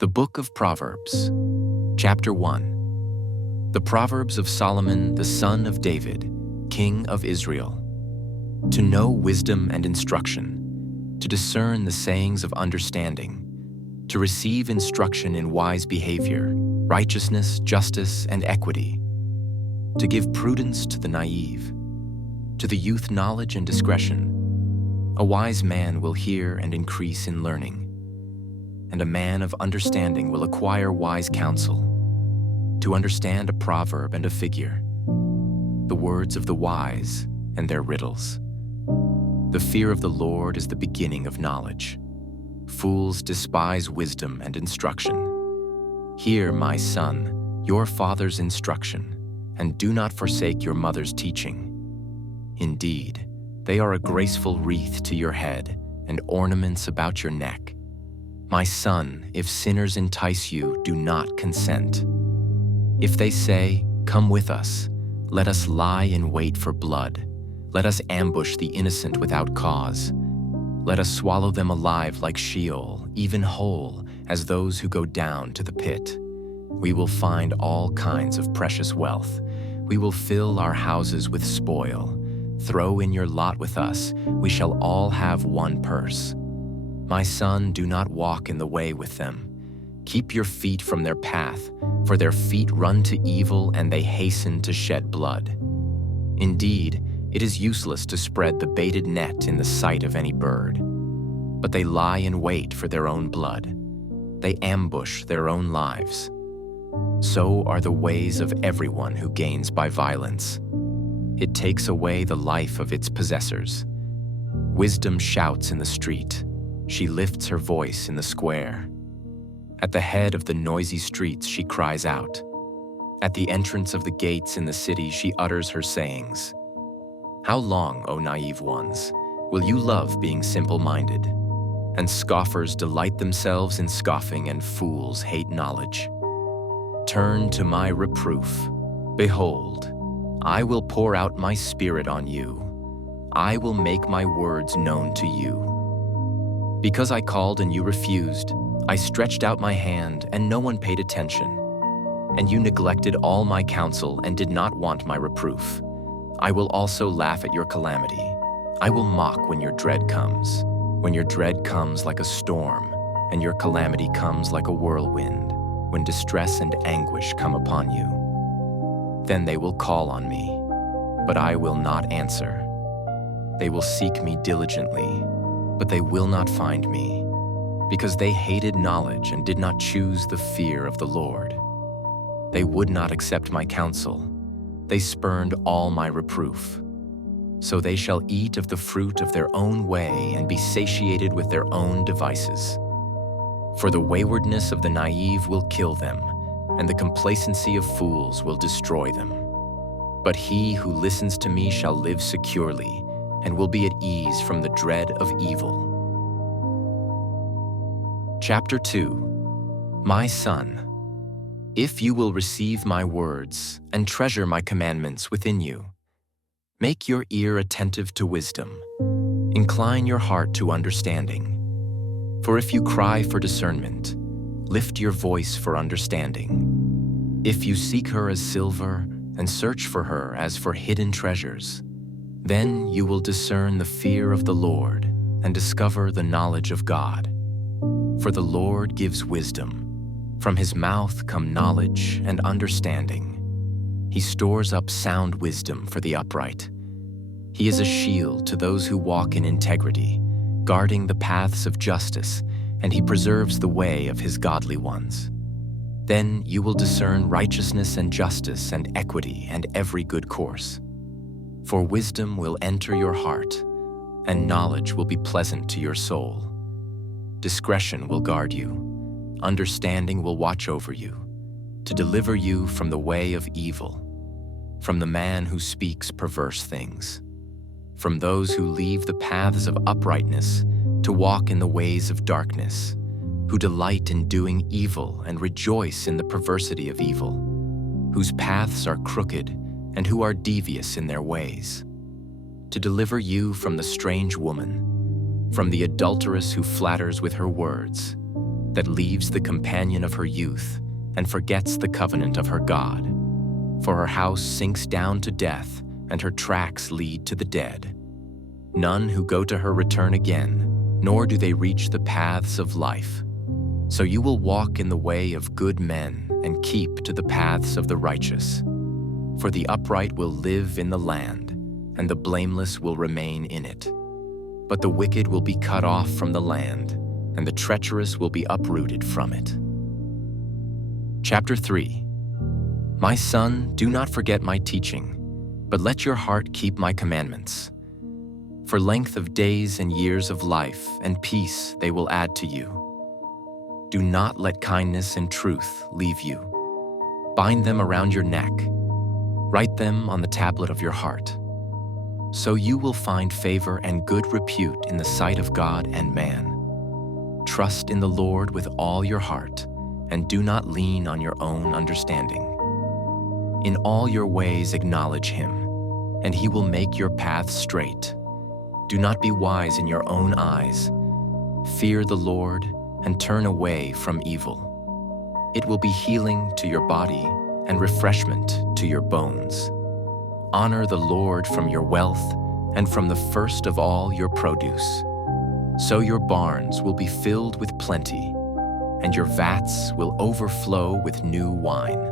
The Book of Proverbs, Chapter 1. The Proverbs of Solomon, the son of David, king of Israel. To know wisdom and instruction, to discern the sayings of understanding, to receive instruction in wise behavior, righteousness, justice, and equity, to give prudence to the naive, to the youth knowledge and discretion. A wise man will hear and increase in learning, and a man of understanding will acquire wise counsel, to understand a proverb and a figure, the words of the wise and their riddles. The fear of the Lord is the beginning of knowledge. Fools despise wisdom and instruction. Hear, my son, your father's instruction, and do not forsake your mother's teaching. Indeed, they are a graceful wreath to your head and ornaments about your neck. My son, if sinners entice you, do not consent. If they say, "Come with us, let us lie in wait for blood. Let us ambush the innocent without cause. Let us swallow them alive like Sheol, even whole, as those who go down to the pit. We will find all kinds of precious wealth. We will fill our houses with spoil. Throw in your lot with us, we shall all have one purse. My son, do not walk in the way with them. Keep your feet from their path, for their feet run to evil and they hasten to shed blood. Indeed, it is useless to spread the baited net in the sight of any bird. But they lie in wait for their own blood. They ambush their own lives. So are the ways of everyone who gains by violence. It takes away the life of its possessors. Wisdom shouts in the street. She lifts her voice in the square. At the head of the noisy streets she cries out. At the entrance of the gates in the city she utters her sayings. How long, O naive ones, will you love being simple-minded? And scoffers delight themselves in scoffing, and fools hate knowledge. Turn to my reproof. Behold, I will pour out my spirit on you. I will make my words known to you. Because I called and you refused, I stretched out my hand and no one paid attention. And you neglected all my counsel and did not want my reproof. I will also laugh at your calamity. I will mock when your dread comes. When your dread comes like a storm, and your calamity comes like a whirlwind, when distress and anguish come upon you. Then they will call on me, but I will not answer. They will seek me diligently, but they will not find me, because they hated knowledge and did not choose the fear of the Lord. They would not accept my counsel. They spurned all my reproof. So they shall eat of the fruit of their own way and be satiated with their own devices. For the waywardness of the naive will kill them, and the complacency of fools will destroy them. But he who listens to me shall live securely, and will be at ease from the dread of evil. Chapter 2. My son, if you will receive my words and treasure my commandments within you, make your ear attentive to wisdom, incline your heart to understanding. For if you cry for discernment, lift your voice for understanding. If you seek her as silver and search for her as for hidden treasures, then you will discern the fear of the Lord and discover the knowledge of God. For the Lord gives wisdom. From his mouth come knowledge and understanding. He stores up sound wisdom for the upright. He is a shield to those who walk in integrity, guarding the paths of justice, and he preserves the way of his godly ones. Then you will discern righteousness and justice and equity and every good course. For wisdom will enter your heart, and knowledge will be pleasant to your soul. Discretion will guard you. Understanding will watch over you, to deliver you from the way of evil, from the man who speaks perverse things, from those who leave the paths of uprightness to walk in the ways of darkness, who delight in doing evil and rejoice in the perversity of evil, whose paths are crooked and who are devious in their ways, to deliver you from the strange woman, from the adulteress who flatters with her words. that leaves the companion of her youth and forgets the covenant of her God. For her house sinks down to death, and her tracks lead to the dead. None who go to her return again, nor do they reach the paths of life. So you will walk in the way of good men and keep to the paths of the righteous. For the upright will live in the land, and the blameless will remain in it. But the wicked will be cut off from the land, and the treacherous will be uprooted from it. Chapter 3. My son, do not forget my teaching, but let your heart keep my commandments. For length of days and years of life and peace they will add to you. Do not let kindness and truth leave you. Bind them around your neck. Write them on the tablet of your heart. So you will find favor and good repute in the sight of God and man. Trust in the Lord with all your heart, and do not lean on your own understanding. In all your ways acknowledge him, and he will make your paths straight. Do not be wise in your own eyes. Fear the Lord and turn away from evil. It will be healing to your body and refreshment to your bones. Honor the Lord from your wealth and from the first of all your produce. So your barns will be filled with plenty, and your vats will overflow with new wine.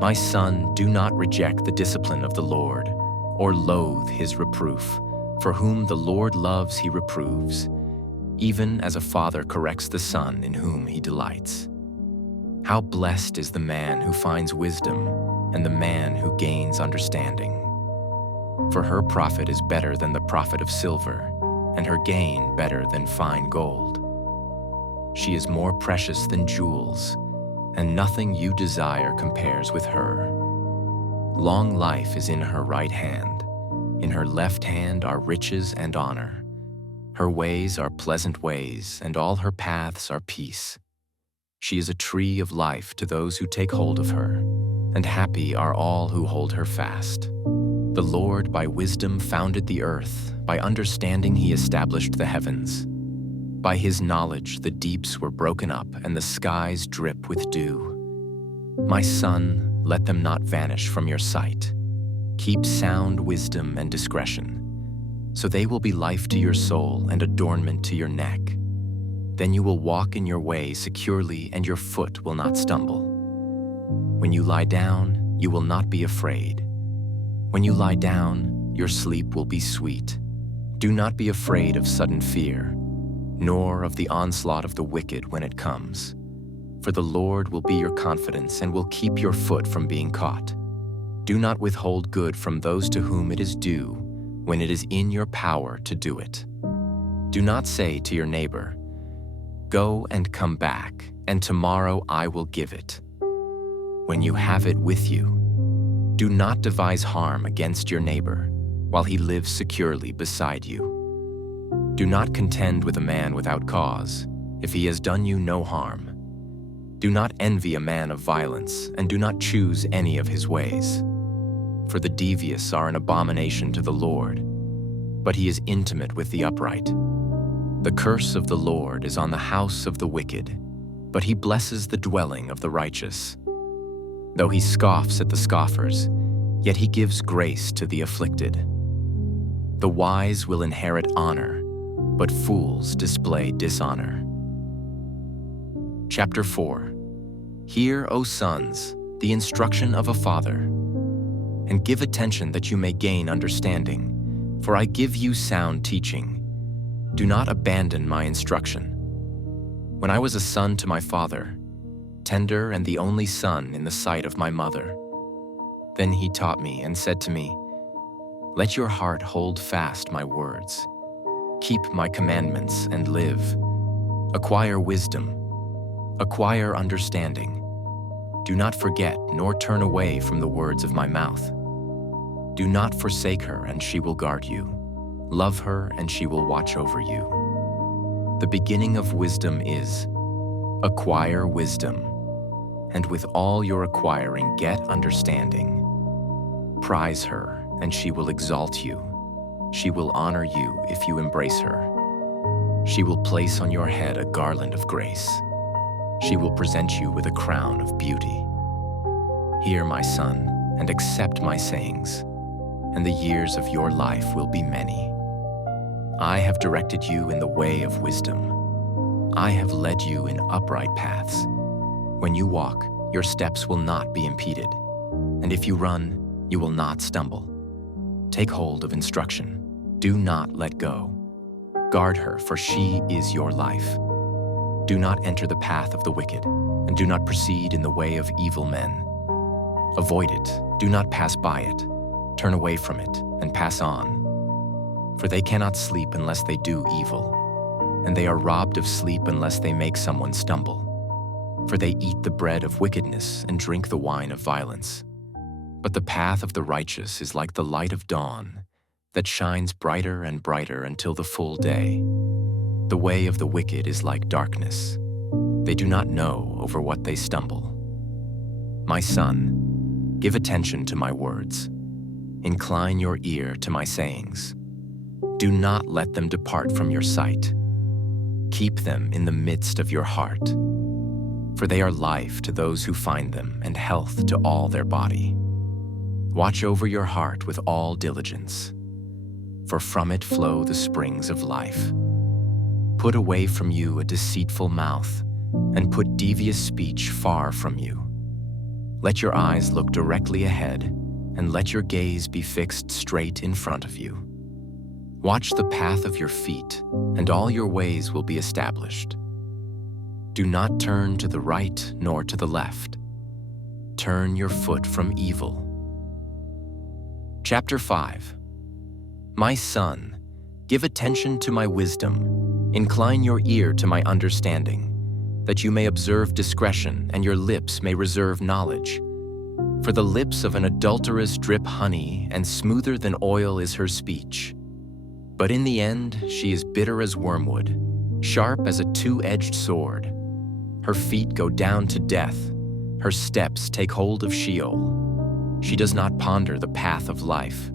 My son, do not reject the discipline of the Lord, or loathe his reproof. For whom the Lord loves he reproves, even as a father corrects the son in whom he delights. How blessed is the man who finds wisdom, and the man who gains understanding. For her profit is better than the profit of silver, and her gain better than fine gold. She is more precious than jewels, and nothing you desire compares with her. Long life is in her right hand. In her left hand are riches and honor. Her ways are pleasant ways, and all her paths are peace. She is a tree of life to those who take hold of her, and happy are all who hold her fast. The Lord by wisdom founded the earth, by understanding he established the heavens. By his knowledge the deeps were broken up, and the skies drip with dew. My son, let them not vanish from your sight. Keep sound wisdom and discretion, so they will be life to your soul and adornment to your neck. Then you will walk in your way securely, and your foot will not stumble. When you lie down, you will not be afraid. When you lie down, your sleep will be sweet. Do not be afraid of sudden fear, nor of the onslaught of the wicked when it comes. For the Lord will be your confidence and will keep your foot from being caught. Do not withhold good from those to whom it is due, when it is in your power to do it. Do not say to your neighbor, "Go and come back, and tomorrow I will give it." When you have it with you, do not devise harm against your neighbor while he lives securely beside you. Do not contend with a man without cause, if he has done you no harm. Do not envy a man of violence, and do not choose any of his ways. For the devious are an abomination to the Lord, but he is intimate with the upright. The curse of the Lord is on the house of the wicked, but he blesses the dwelling of the righteous. Though he scoffs at the scoffers, yet he gives grace to the afflicted. The wise will inherit honor, but fools display dishonor. Chapter 4. Hear, O sons, the instruction of a father, and give attention that you may gain understanding, for I give you sound teaching. Do not abandon my instruction. When I was a son to my father, tender and the only son in the sight of my mother, then he taught me and said to me, "Let your heart hold fast my words. Keep my commandments and live. Acquire wisdom. Acquire understanding. Do not forget nor turn away from the words of my mouth. Do not forsake her, and she will guard you. Love her, and she will watch over you. The beginning of wisdom is, acquire wisdom, and with all your acquiring get understanding. Prize her, and she will exalt you. She will honor you if you embrace her. She will place on your head a garland of grace, She will present you with a crown of beauty. Hear, my son, and accept my sayings, and the years of your life will be many. I have directed you in the way of wisdom. I have led you in upright paths. When you walk, your steps will not be impeded, and if you run, you will not stumble. Take hold of instruction. Do not let go. Guard her, for she is your life. Do not enter the path of the wicked, and do not proceed in the way of evil men. Avoid it, do not pass by it. Turn away from it, and pass on. For they cannot sleep unless they do evil, and they are robbed of sleep unless they make someone stumble. For they eat the bread of wickedness and drink the wine of violence. But the path of the righteous is like the light of dawn, that shines brighter and brighter until the full day. The way of the wicked is like darkness. They do not know over what they stumble. My son, give attention to my words. Incline your ear to my sayings. Do not let them depart from your sight. Keep them in the midst of your heart, for they are life to those who find them and health to all their body. Watch over your heart with all diligence, for from it flow the springs of life. Put away from you a deceitful mouth, and put devious speech far from you. Let your eyes look directly ahead, and let your gaze be fixed straight in front of you. Watch the path of your feet, and all your ways will be established. Do not turn to the right nor to the left. Turn your foot from evil. Chapter 5. My son, give attention to my wisdom. Incline your ear to my understanding, that you may observe discretion and your lips may reserve knowledge. For the lips of an adulteress drip honey, and smoother than oil is her speech. But in the end, she is bitter as wormwood, sharp as a two-edged sword. Her feet go down to death. Her steps take hold of Sheol. She does not ponder the path of life.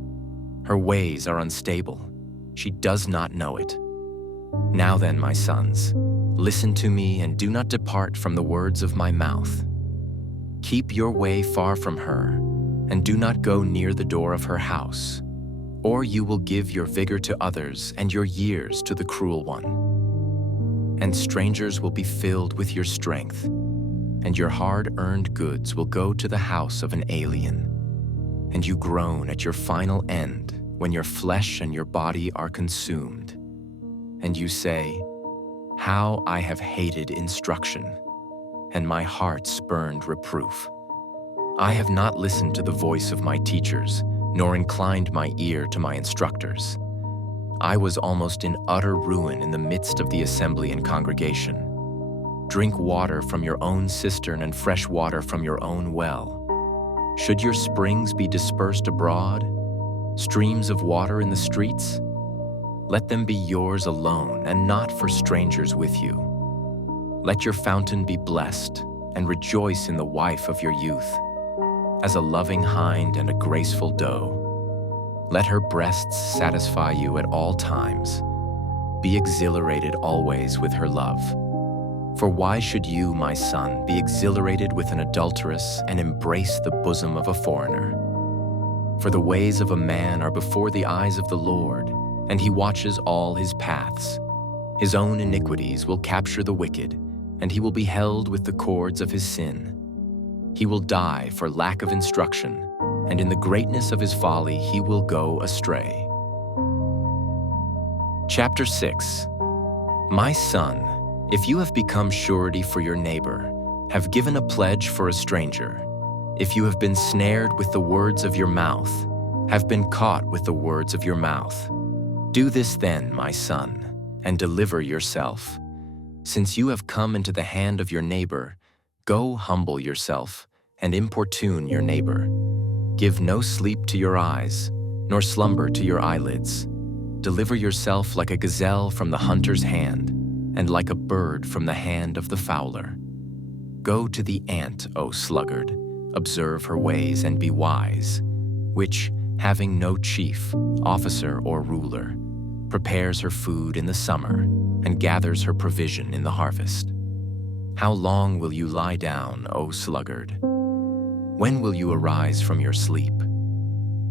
Her ways are unstable. She does not know it. Now then, my sons, listen to me and do not depart from the words of my mouth. Keep your way far from her, and do not go near the door of her house, or you will give your vigor to others and your years to the cruel one. And strangers will be filled with your strength, and your hard-earned goods will go to the house of an alien. And you groan at your final end when your flesh and your body are consumed. And you say, "How I have hated instruction, and my heart spurned reproof. I have not listened to the voice of my teachers, nor inclined my ear to my instructors. I was almost in utter ruin in the midst of the assembly and congregation. Drink water from your own cistern and fresh water from your own well. Should your springs be dispersed abroad, streams of water in the streets? Let them be yours alone and not for strangers with you. Let your fountain be blessed, and rejoice in the wife of your youth, as a loving hind and a graceful doe. Let her breasts satisfy you at all times. Be exhilarated always with her love. For why should you, my son, be exhilarated with an adulteress and embrace the bosom of a foreigner? For the ways of a man are before the eyes of the Lord, and he watches all his paths. His own iniquities will capture the wicked, and he will be held with the cords of his sin. He will die for lack of instruction, and in the greatness of his folly he will go astray. Chapter 6. My son, if you have become surety for your neighbor, have given a pledge for a stranger, if you have been snared with the words of your mouth, have been caught with the words of your mouth, do this then, my son, and deliver yourself. Since you have come into the hand of your neighbor, go humble yourself and importune your neighbor. Give no sleep to your eyes, nor slumber to your eyelids. Deliver yourself like a gazelle from the hunter's hand, and like a bird from the hand of the fowler. Go to the ant, O sluggard, observe her ways and be wise, which, having no chief, officer, or ruler, prepares her food in the summer and gathers her provision in the harvest. How long will you lie down, O sluggard? When will you arise from your sleep?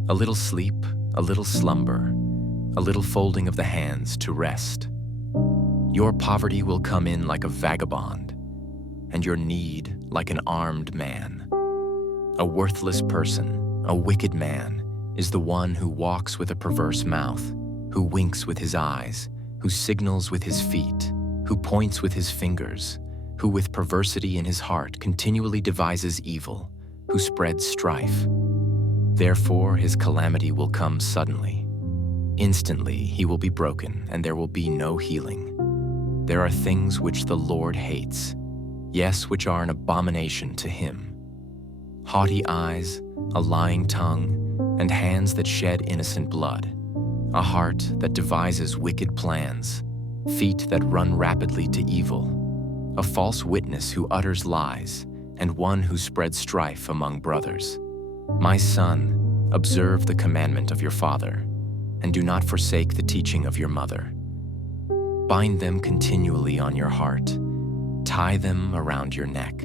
A little sleep, a little slumber, a little folding of the hands to rest. Your poverty will come in like a vagabond, and your need like an armed man. A worthless person, a wicked man, is the one who walks with a perverse mouth, who winks with his eyes, who signals with his feet, who points with his fingers, who with perversity in his heart continually devises evil, who spreads strife. Therefore his calamity will come suddenly. Instantly he will be broken, and there will be no healing. There are things which the Lord hates, yes, which are an abomination to him: haughty eyes, a lying tongue, and hands that shed innocent blood, a heart that devises wicked plans, feet that run rapidly to evil, a false witness who utters lies, and one who spreads strife among brothers. My son, observe the commandment of your father, and do not forsake the teaching of your mother. Bind them continually on your heart, tie them around your neck.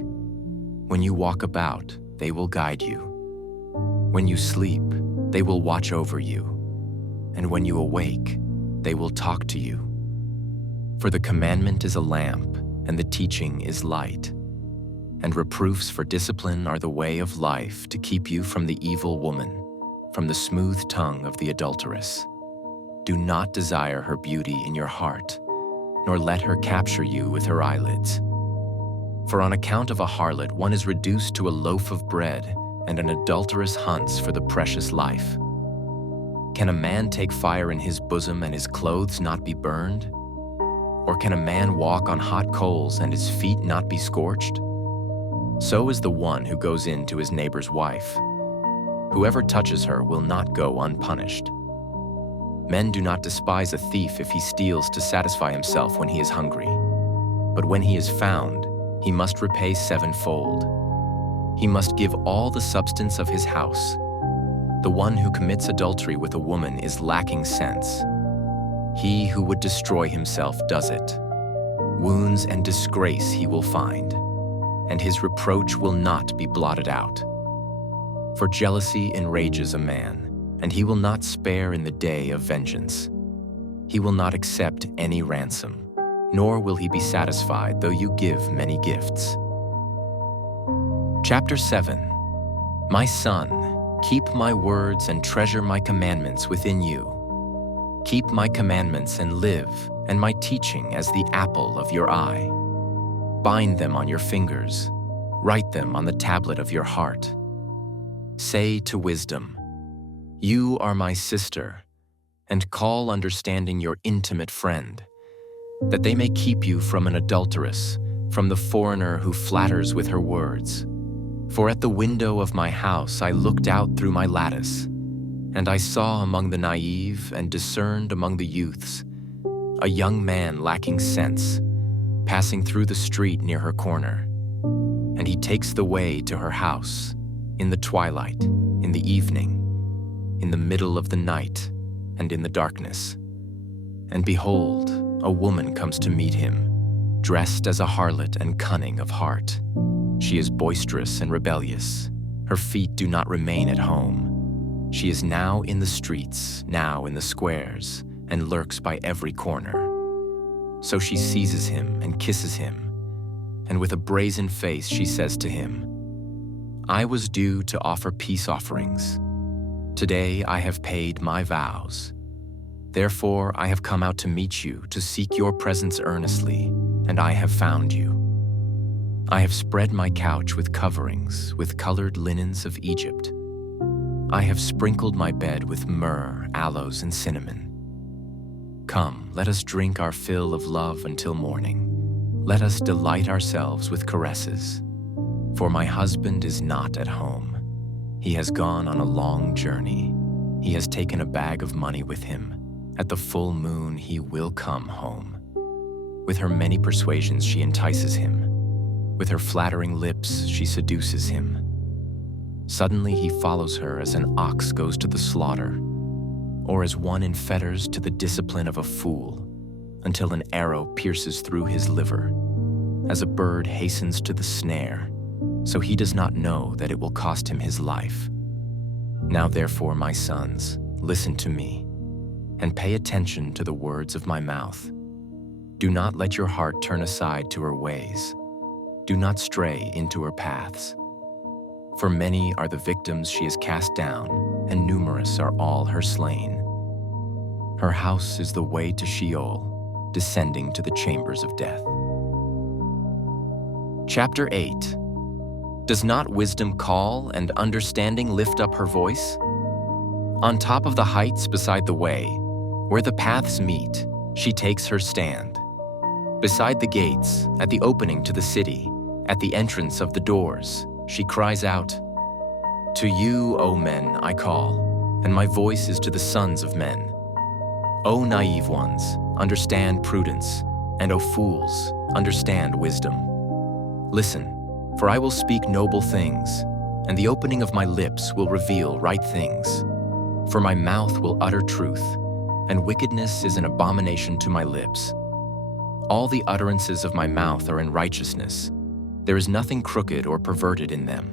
When you walk about, they will guide you. When you sleep, they will watch over you, and when you awake, they will talk to you. For the commandment is a lamp, and the teaching is light, and reproofs for discipline are the way of life, to keep you from the evil woman, from the smooth tongue of the adulteress. Do not desire her beauty in your heart, nor let her capture you with her eyelids. For on account of a harlot one is reduced to a loaf of bread, and an adulteress hunts for the precious life. Can a man take fire in his bosom and his clothes not be burned? Or can a man walk on hot coals and his feet not be scorched? So is the one who goes in to his neighbor's wife. Whoever touches her will not go unpunished. Men do not despise a thief if he steals to satisfy himself when he is hungry. But when he is found, he must repay sevenfold. He must give all the substance of his house. The one who commits adultery with a woman is lacking sense. He who would destroy himself does it. Wounds and disgrace he will find, and his reproach will not be blotted out. For jealousy enrages a man, and he will not spare in the day of vengeance. He will not accept any ransom, nor will he be satisfied though you give many gifts. Chapter 7. My son, keep my words and treasure my commandments within you. Keep my commandments and live, and my teaching as the apple of your eye. Bind them on your fingers, write them on the tablet of your heart. Say to wisdom, "You are my sister," and call understanding your intimate friend, that they may keep you from an adulteress, from the foreigner who flatters with her words. For at the window of my house I looked out through my lattice, and I saw among the naive and discerned among the youths a young man lacking sense, passing through the street near her corner. And he takes the way to her house, in the twilight, in the evening, in the middle of the night, and in the darkness. And behold, a woman comes to meet him, dressed as a harlot and cunning of heart. She is boisterous and rebellious. Her feet do not remain at home. She is now in the streets, now in the squares, and lurks by every corner. So she seizes him and kisses him, and with a brazen face she says to him, "I was due to offer peace offerings. Today I have paid my vows. Therefore I have come out to meet you, to seek your presence earnestly, and I have found you. I have spread my couch with coverings, with colored linens of Egypt. I have sprinkled my bed with myrrh, aloes, and cinnamon. Come, let us drink our fill of love until morning. Let us delight ourselves with caresses. For my husband is not at home. He has gone on a long journey. He has taken a bag of money with him. At the full moon he will come home." With her many persuasions she entices him. With her flattering lips she seduces him. Suddenly he follows her as an ox goes to the slaughter, or as one in fetters to the discipline of a fool, until an arrow pierces through his liver. as a bird hastens to the snare, so he does not know that it will cost him his life. Now therefore, my sons, listen to me, and pay attention to the words of my mouth. Do not let your heart turn aside to her ways. Do not stray into her paths. For many are the victims she has cast down, and numerous are all her slain. Her house is the way to Sheol, descending to the chambers of death. Chapter 8. Does not wisdom call and understanding lift up her voice? On top of the heights beside the way, where the paths meet, she takes her stand. Beside the gates, at the opening to the city, at the entrance of the doors, she cries out, "To you, O men, I call, and my voice is to the sons of men. O naive ones, understand prudence, and O fools, understand wisdom. Listen, for I will speak noble things, and the opening of my lips will reveal right things. For my mouth will utter truth, and wickedness is an abomination to my lips. All the utterances of my mouth are in righteousness. There is nothing crooked or perverted in them.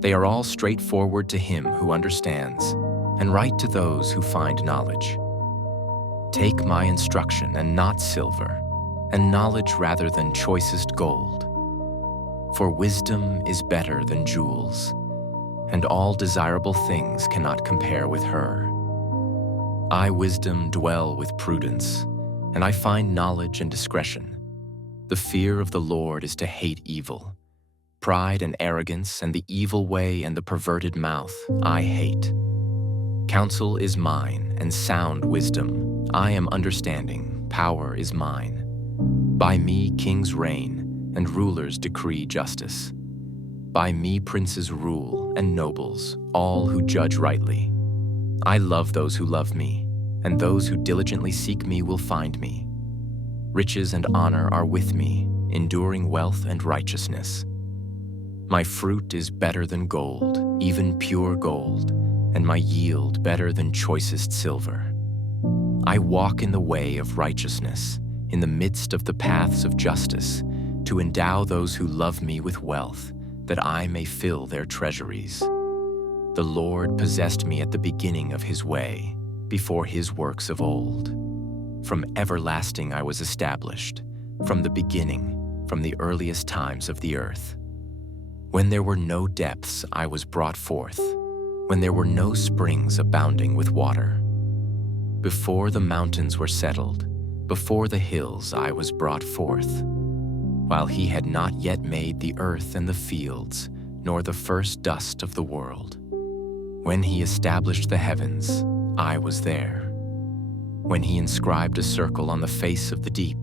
They are all straightforward to him who understands, and right to those who find knowledge. Take my instruction and not silver, and knowledge rather than choicest gold. For wisdom is better than jewels, and all desirable things cannot compare with her. I, wisdom, dwell with prudence, and I find knowledge and discretion. The fear of the Lord is to hate evil. Pride and arrogance and the evil way and the perverted mouth I hate. Counsel is mine, and sound wisdom. I am understanding, power is mine. By me kings reign, and rulers decree justice. By me princes rule, and nobles, all who judge rightly. I love those who love me, and those who diligently seek me will find me. Riches and honor are with me, enduring wealth and righteousness. My fruit is better than gold, even pure gold, and my yield better than choicest silver. I walk in the way of righteousness, in the midst of the paths of justice, to endow those who love me with wealth, that I may fill their treasuries. The Lord possessed me at the beginning of his way, before his works of old. From everlasting I was established, from the beginning, from the earliest times of the earth. When there were no depths, I was brought forth, when there were no springs abounding with water. Before the mountains were settled, before the hills I was brought forth, while he had not yet made the earth and the fields, nor the first dust of the world. When he established the heavens, I was there. When he inscribed a circle on the face of the deep,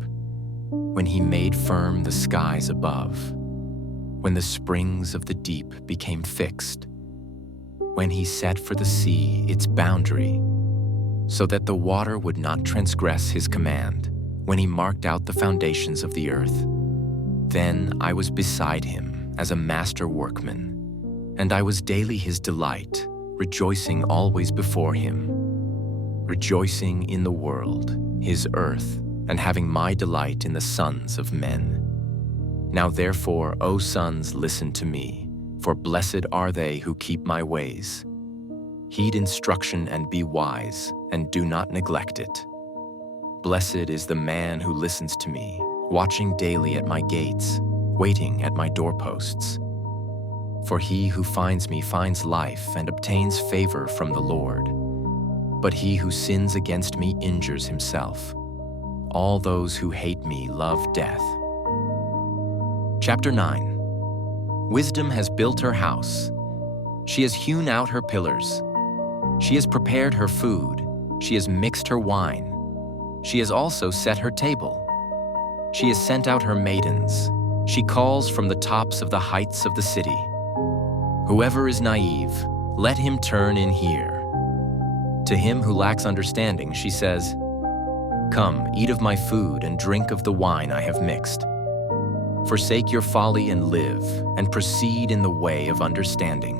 when he made firm the skies above, when the springs of the deep became fixed, when he set for the sea its boundary, so that the water would not transgress his command, when he marked out the foundations of the earth. Then I was beside him as a master workman, and I was daily his delight, rejoicing always before him, rejoicing in the world, his earth, and having my delight in the sons of men. Now therefore, O sons, listen to me, for blessed are they who keep my ways. Heed instruction and be wise, and do not neglect it. Blessed is the man who listens to me, watching daily at my gates, waiting at my doorposts. For he who finds me finds life and obtains favor from the Lord. But he who sins against me injures himself. All those who hate me love death. Chapter 9. Wisdom has built her house. She has hewn out her pillars. She has prepared her food. She has mixed her wine. She has also set her table. She has sent out her maidens. She calls from the tops of the heights of the city. Whoever is naive, let him turn in here. To him who lacks understanding, she says, "Come, eat of my food and drink of the wine I have mixed. Forsake your folly and live, and proceed in the way of understanding.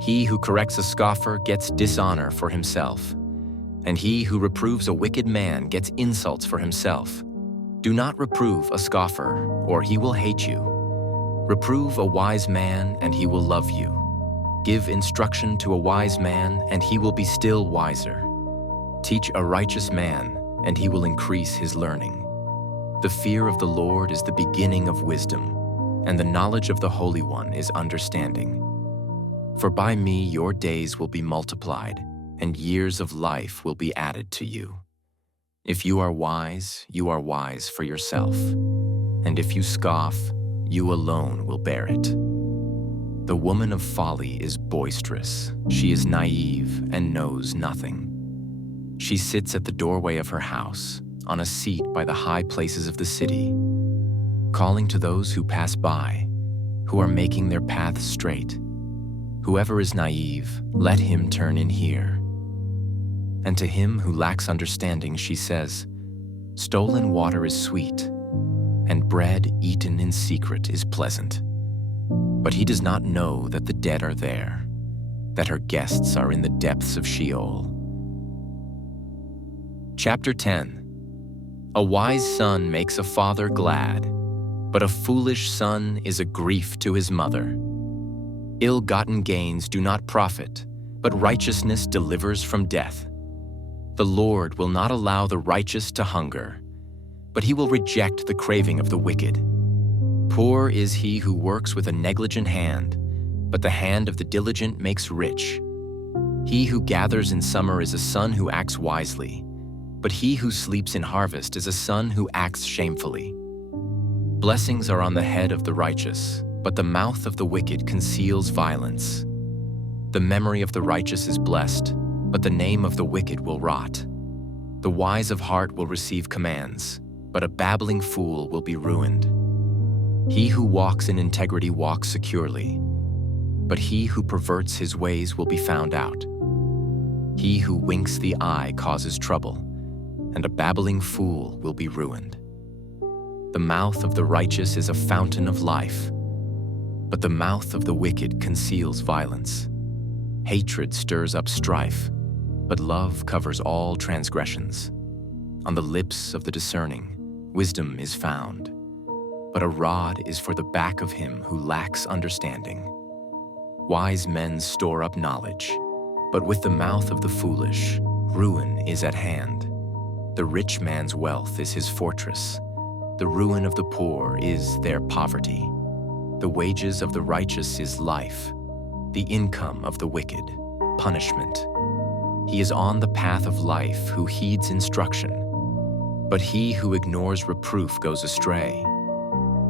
He who corrects a scoffer gets dishonor for himself, and he who reproves a wicked man gets insults for himself. Do not reprove a scoffer, or he will hate you. Reprove a wise man, and he will love you. Give instruction to a wise man, and he will be still wiser. Teach a righteous man, and he will increase his learning. The fear of the Lord is the beginning of wisdom, and the knowledge of the Holy One is understanding. For by me your days will be multiplied, and years of life will be added to you. If you are wise for yourself, and if you scoff, you alone will bear it. The woman of folly is boisterous. She is naive and knows nothing. She sits at the doorway of her house, on a seat by the high places of the city, calling to those who pass by, who are making their paths straight. Whoever is naive, let him turn in here. And to him who lacks understanding, she says, stolen water is sweet, and bread eaten in secret is pleasant. But he does not know that the dead are there, that her guests are in the depths of Sheol. Chapter 10. A wise son makes a father glad, but a foolish son is a grief to his mother. Ill-gotten gains do not profit, but righteousness delivers from death. The Lord will not allow the righteous to hunger, but he will reject the craving of the wicked. Poor is he who works with a negligent hand, but the hand of the diligent makes rich. He who gathers in summer is a son who acts wisely, but he who sleeps in harvest is a son who acts shamefully. Blessings are on the head of the righteous, but the mouth of the wicked conceals violence. The memory of the righteous is blessed, but the name of the wicked will rot. The wise of heart will receive commands, but a babbling fool will be ruined. He who walks in integrity walks securely, but he who perverts his ways will be found out. He who winks the eye causes trouble, and a babbling fool will be ruined. The mouth of the righteous is a fountain of life, but the mouth of the wicked conceals violence. Hatred stirs up strife, but love covers all transgressions. On the lips of the discerning, wisdom is found, but a rod is for the back of him who lacks understanding. Wise men store up knowledge, but with the mouth of the foolish, ruin is at hand. The rich man's wealth is his fortress. The ruin of the poor is their poverty. The wages of the righteous is life. The income of the wicked, punishment. He is on the path of life who heeds instruction, but he who ignores reproof goes astray.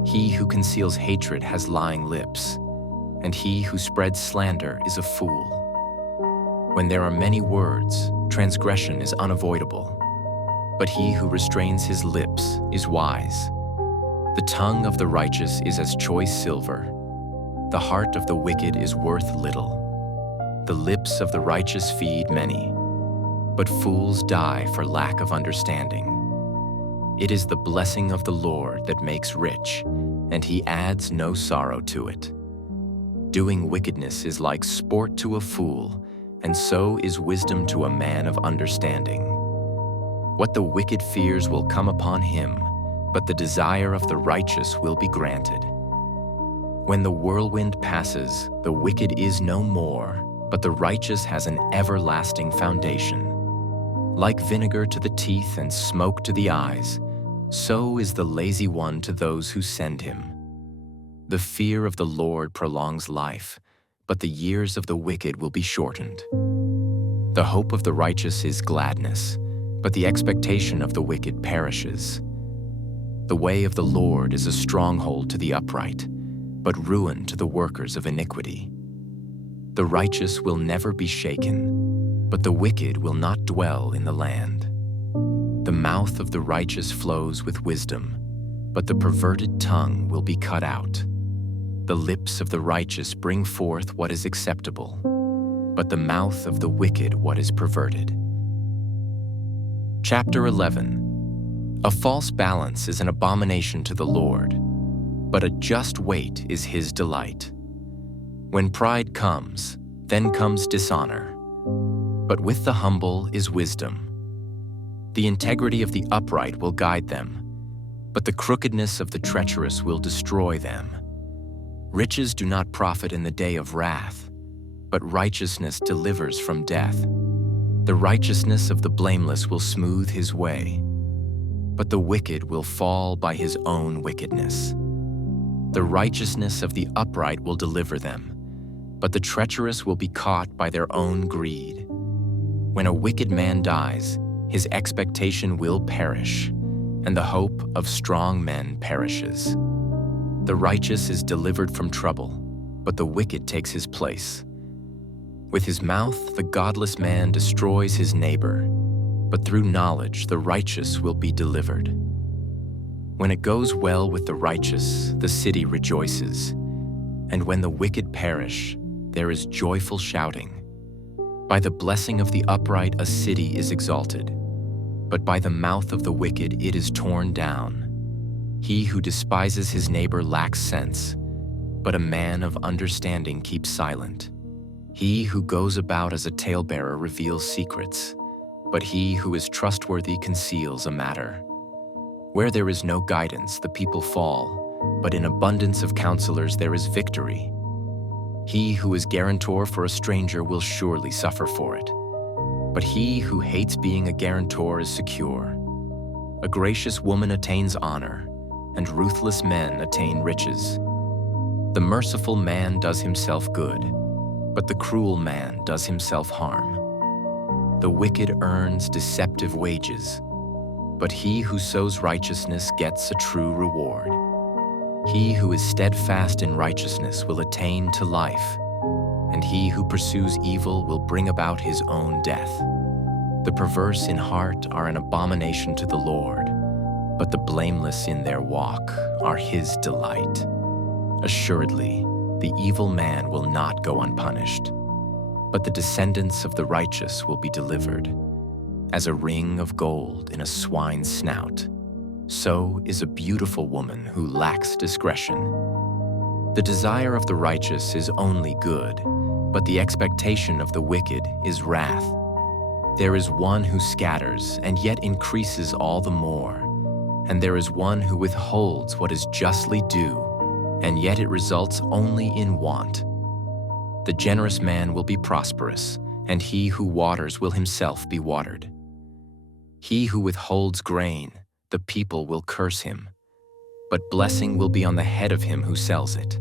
He who conceals hatred has lying lips, and he who spreads slander is a fool. When there are many words, transgression is unavoidable, but he who restrains his lips is wise. The tongue of the righteous is as choice silver. The heart of the wicked is worth little. The lips of the righteous feed many, but fools die for lack of understanding. It is the blessing of the Lord that makes rich, and he adds no sorrow to it. Doing wickedness is like sport to a fool, and so is wisdom to a man of understanding. What the wicked fears will come upon him, but the desire of the righteous will be granted. When the whirlwind passes, the wicked is no more, but the righteous has an everlasting foundation. Like vinegar to the teeth and smoke to the eyes, so is the lazy one to those who send him. The fear of the Lord prolongs life, but the years of the wicked will be shortened. The hope of the righteous is gladness, but the expectation of the wicked perishes. The way of the Lord is a stronghold to the upright, but ruin to the workers of iniquity. The righteous will never be shaken, but the wicked will not dwell in the land. The mouth of the righteous flows with wisdom, but the perverted tongue will be cut out. The lips of the righteous bring forth what is acceptable, but the mouth of the wicked what is perverted. Chapter 11. A false balance is an abomination to the Lord, but a just weight is his delight. When pride comes, then comes dishonor, but with the humble is wisdom. The integrity of the upright will guide them, but the crookedness of the treacherous will destroy them. Riches do not profit in the day of wrath, but righteousness delivers from death. The righteousness of the blameless will smooth his way, but the wicked will fall by his own wickedness. The righteousness of the upright will deliver them, but the treacherous will be caught by their own greed. When a wicked man dies, his expectation will perish, and the hope of strong men perishes. The righteous is delivered from trouble, but the wicked takes his place. With his mouth, the godless man destroys his neighbor, but through knowledge the righteous will be delivered. When it goes well with the righteous, the city rejoices, and when the wicked perish, there is joyful shouting. By the blessing of the upright a city is exalted, but by the mouth of the wicked it is torn down. He who despises his neighbor lacks sense, but a man of understanding keeps silent. He who goes about as a talebearer reveals secrets, but he who is trustworthy conceals a matter. Where there is no guidance, the people fall, but in abundance of counselors there is victory. He who is guarantor for a stranger will surely suffer for it, but he who hates being a guarantor is secure. A gracious woman attains honor, and ruthless men attain riches. The merciful man does himself good, but the cruel man does himself harm. The wicked earns deceptive wages, but he who sows righteousness gets a true reward. He who is steadfast in righteousness will attain to life, and he who pursues evil will bring about his own death. The perverse in heart are an abomination to the Lord, but the blameless in their walk are his delight. Assuredly, the evil man will not go unpunished, but the descendants of the righteous will be delivered. As a ring of gold in a swine's snout, so is a beautiful woman who lacks discretion. The desire of the righteous is only good, but the expectation of the wicked is wrath. There is one who scatters and yet increases all the more, and there is one who withholds what is justly due, and yet it results only in want. The generous man will be prosperous, and he who waters will himself be watered. He who withholds grain, the people will curse him, but blessing will be on the head of him who sells it.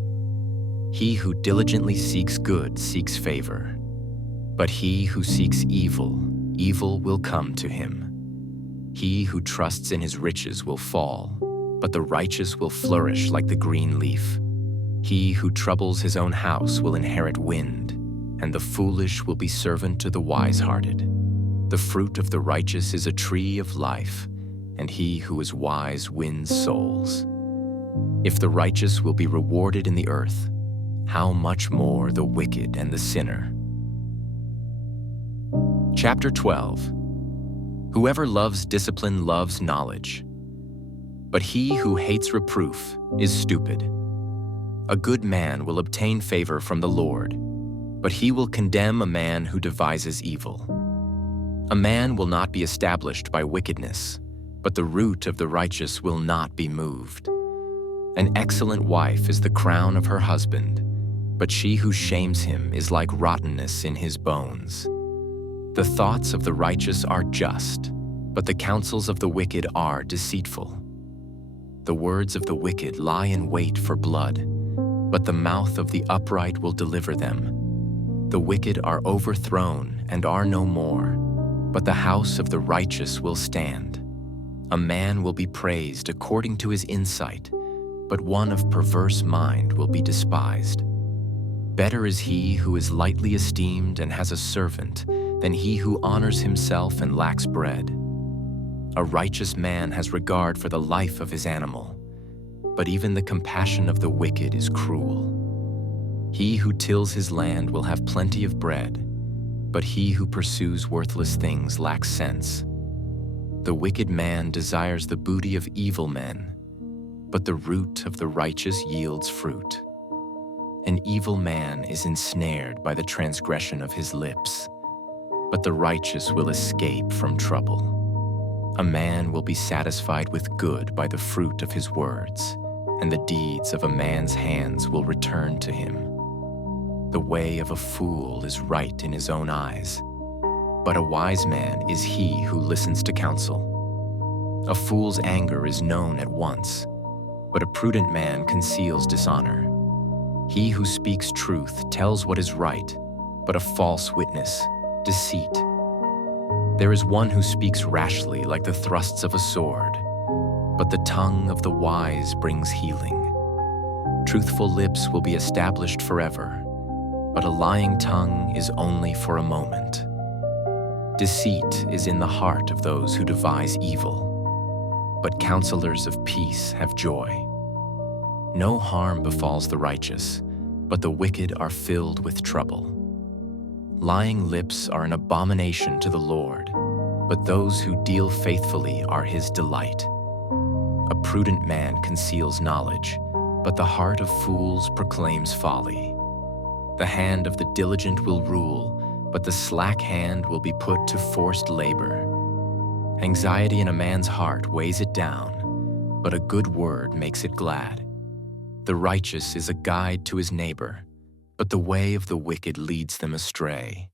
He who diligently seeks good seeks favor, but he who seeks evil, evil will come to him. He who trusts in his riches will fall, but the righteous will flourish like the green leaf. He who troubles his own house will inherit wind, and the foolish will be servant to the wise-hearted. The fruit of the righteous is a tree of life, and he who is wise wins souls. If the righteous will be rewarded in the earth, how much more the wicked and the sinner? Chapter 12. Whoever loves discipline loves knowledge, but he who hates reproof is stupid. A good man will obtain favor from the Lord, but he will condemn a man who devises evil. A man will not be established by wickedness, but the root of the righteous will not be moved. An excellent wife is the crown of her husband, but she who shames him is like rottenness in his bones. The thoughts of the righteous are just, but the counsels of the wicked are deceitful. The words of the wicked lie in wait for blood, but the mouth of the upright will deliver them. The wicked are overthrown and are no more, but the house of the righteous will stand. A man will be praised according to his insight, but one of perverse mind will be despised. Better is he who is lightly esteemed and has a servant than he who honors himself and lacks bread. A righteous man has regard for the life of his animal, but even the compassion of the wicked is cruel. He who tills his land will have plenty of bread, but he who pursues worthless things lacks sense. The wicked man desires the booty of evil men, but the root of the righteous yields fruit. An evil man is ensnared by the transgression of his lips, but the righteous will escape from trouble. A man will be satisfied with good by the fruit of his words, and the deeds of a man's hands will return to him. The way of a fool is right in his own eyes, but a wise man is he who listens to counsel. A fool's anger is known at once, but a prudent man conceals dishonor. He who speaks truth tells what is right, but a false witness, deceit. There is one who speaks rashly like the thrusts of a sword, but the tongue of the wise brings healing. Truthful lips will be established forever, but a lying tongue is only for a moment. Deceit is in the heart of those who devise evil, but counselors of peace have joy. No harm befalls the righteous, but the wicked are filled with trouble. Lying lips are an abomination to the Lord, but those who deal faithfully are his delight. A prudent man conceals knowledge, but the heart of fools proclaims folly. The hand of the diligent will rule, but the slack hand will be put to forced labor. Anxiety in a man's heart weighs it down, but a good word makes it glad. The righteous is a guide to his neighbor, but the way of the wicked leads them astray.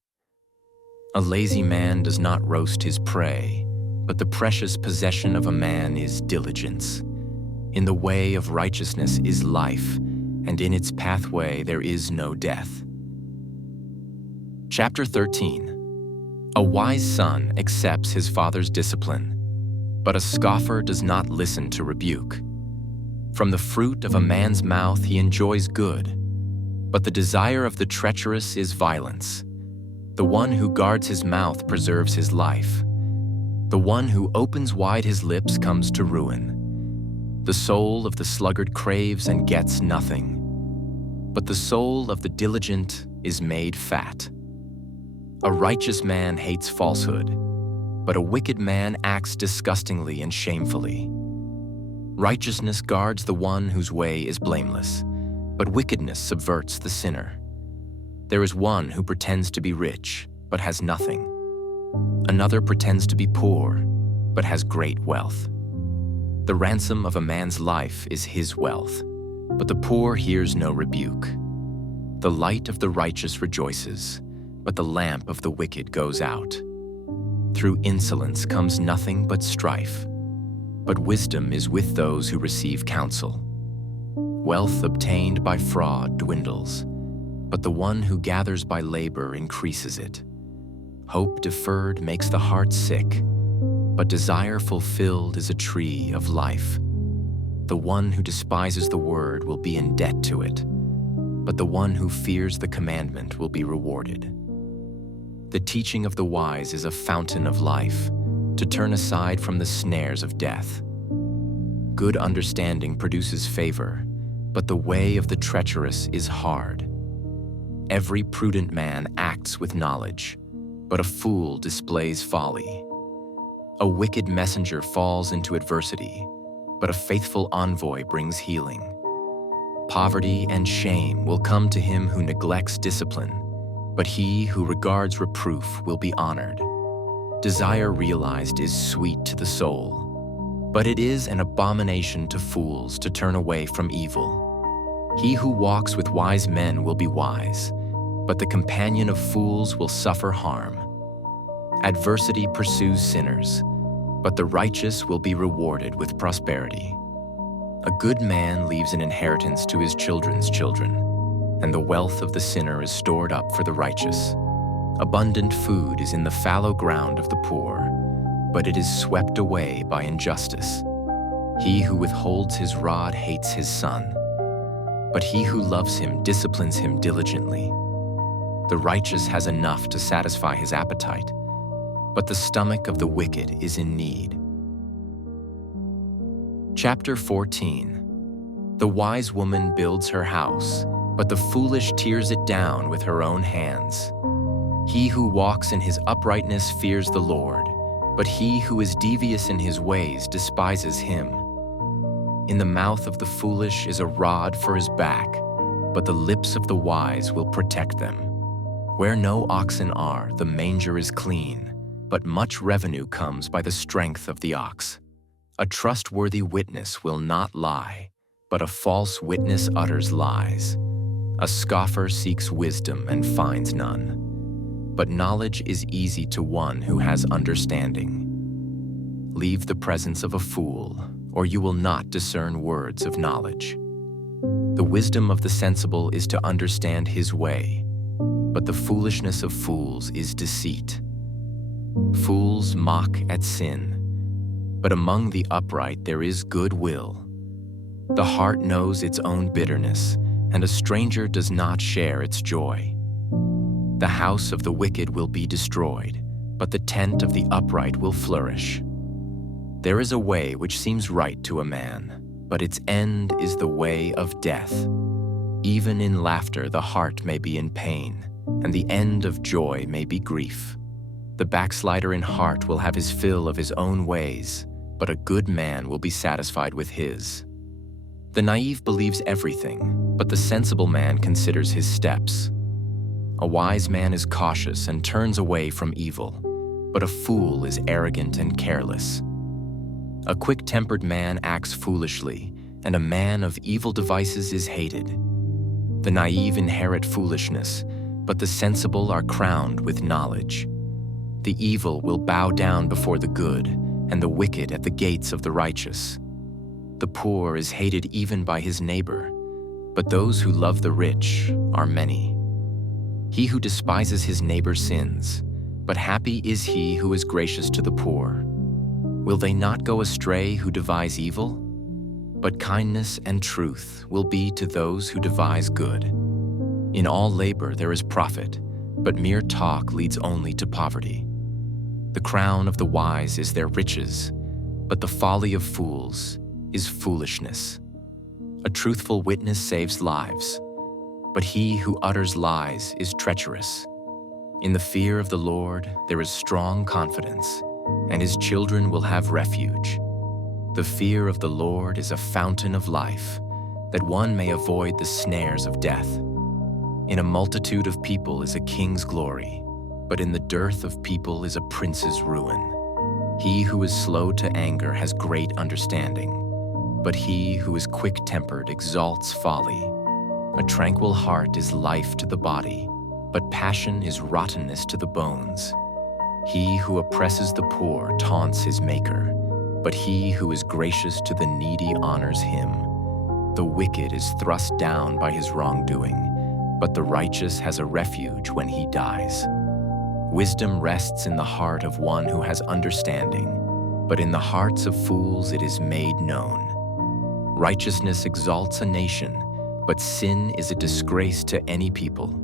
A lazy man does not roast his prey, but the precious possession of a man is diligence. In the way of righteousness is life, and in its pathway there is no death. Chapter 13. A wise son accepts his father's discipline, but a scoffer does not listen to rebuke. From the fruit of a man's mouth he enjoys good, but the desire of the treacherous is violence. The one who guards his mouth preserves his life. The one who opens wide his lips comes to ruin. The soul of the sluggard craves and gets nothing, but the soul of the diligent is made fat. A righteous man hates falsehood, but a wicked man acts disgustingly and shamefully. Righteousness guards the one whose way is blameless, but wickedness subverts the sinner. There is one who pretends to be rich, but has nothing. Another pretends to be poor, but has great wealth. The ransom of a man's life is his wealth, but the poor hears no rebuke. The light of the righteous rejoices, but the lamp of the wicked goes out. Through insolence comes nothing but strife, but wisdom is with those who receive counsel. Wealth obtained by fraud dwindles, but the one who gathers by labor increases it. Hope deferred makes the heart sick, but desire fulfilled is a tree of life. The one who despises the word will be in debt to it, but the one who fears the commandment will be rewarded. The teaching of the wise is a fountain of life, to turn aside from the snares of death. Good understanding produces favor, but the way of the treacherous is hard. Every prudent man acts with knowledge, but a fool displays folly. A wicked messenger falls into adversity, but a faithful envoy brings healing. Poverty and shame will come to him who neglects discipline, but he who regards reproof will be honored. Desire realized is sweet to the soul, but it is an abomination to fools to turn away from evil. He who walks with wise men will be wise, but the companion of fools will suffer harm. Adversity pursues sinners, but the righteous will be rewarded with prosperity. A good man leaves an inheritance to his children's children, and the wealth of the sinner is stored up for the righteous. Abundant food is in the fallow ground of the poor, but it is swept away by injustice. He who withholds his rod hates his son, but he who loves him disciplines him diligently. The righteous has enough to satisfy his appetite, but the stomach of the wicked is in need. Chapter 14. The wise woman builds her house, but the foolish tears it down with her own hands. He who walks in his uprightness fears the Lord, but he who is devious in his ways despises him. In the mouth of the foolish is a rod for his back, but the lips of the wise will protect them. Where no oxen are, the manger is clean, but much revenue comes by the strength of the ox. A trustworthy witness will not lie, but a false witness utters lies. A scoffer seeks wisdom and finds none, but knowledge is easy to one who has understanding. Leave the presence of a fool, or you will not discern words of knowledge. The wisdom of the sensible is to understand his way, but the foolishness of fools is deceit. Fools mock at sin, but among the upright there is goodwill. The heart knows its own bitterness, and a stranger does not share its joy. The house of the wicked will be destroyed, but the tent of the upright will flourish. There is a way which seems right to a man, but its end is the way of death. Even in laughter the heart may be in pain, and the end of joy may be grief. The backslider in heart will have his fill of his own ways, but a good man will be satisfied with his. The naive believes everything, but the sensible man considers his steps. A wise man is cautious and turns away from evil, but a fool is arrogant and careless. A quick-tempered man acts foolishly, and a man of evil devices is hated. The naive inherit foolishness, but the sensible are crowned with knowledge. The evil will bow down before the good, and the wicked at the gates of the righteous. The poor is hated even by his neighbor, but those who love the rich are many. He who despises his neighbor sins, but happy is he who is gracious to the poor. Will they not go astray who devise evil? But kindness and truth will be to those who devise good. In all labor there is profit, but mere talk leads only to poverty. The crown of the wise is their riches, but the folly of fools is foolishness. A truthful witness saves lives, but he who utters lies is treacherous. In the fear of the Lord there is strong confidence, and his children will have refuge. The fear of the Lord is a fountain of life, that one may avoid the snares of death. In a multitude of people is a king's glory, but in the dearth of people is a prince's ruin. He who is slow to anger has great understanding, but he who is quick-tempered exalts folly. A tranquil heart is life to the body, but passion is rottenness to the bones. He who oppresses the poor taunts his maker, but he who is gracious to the needy honors him. The wicked is thrust down by his wrongdoing, but the righteous has a refuge when he dies. Wisdom rests in the heart of one who has understanding, but in the hearts of fools it is made known. Righteousness exalts a nation, but sin is a disgrace to any people.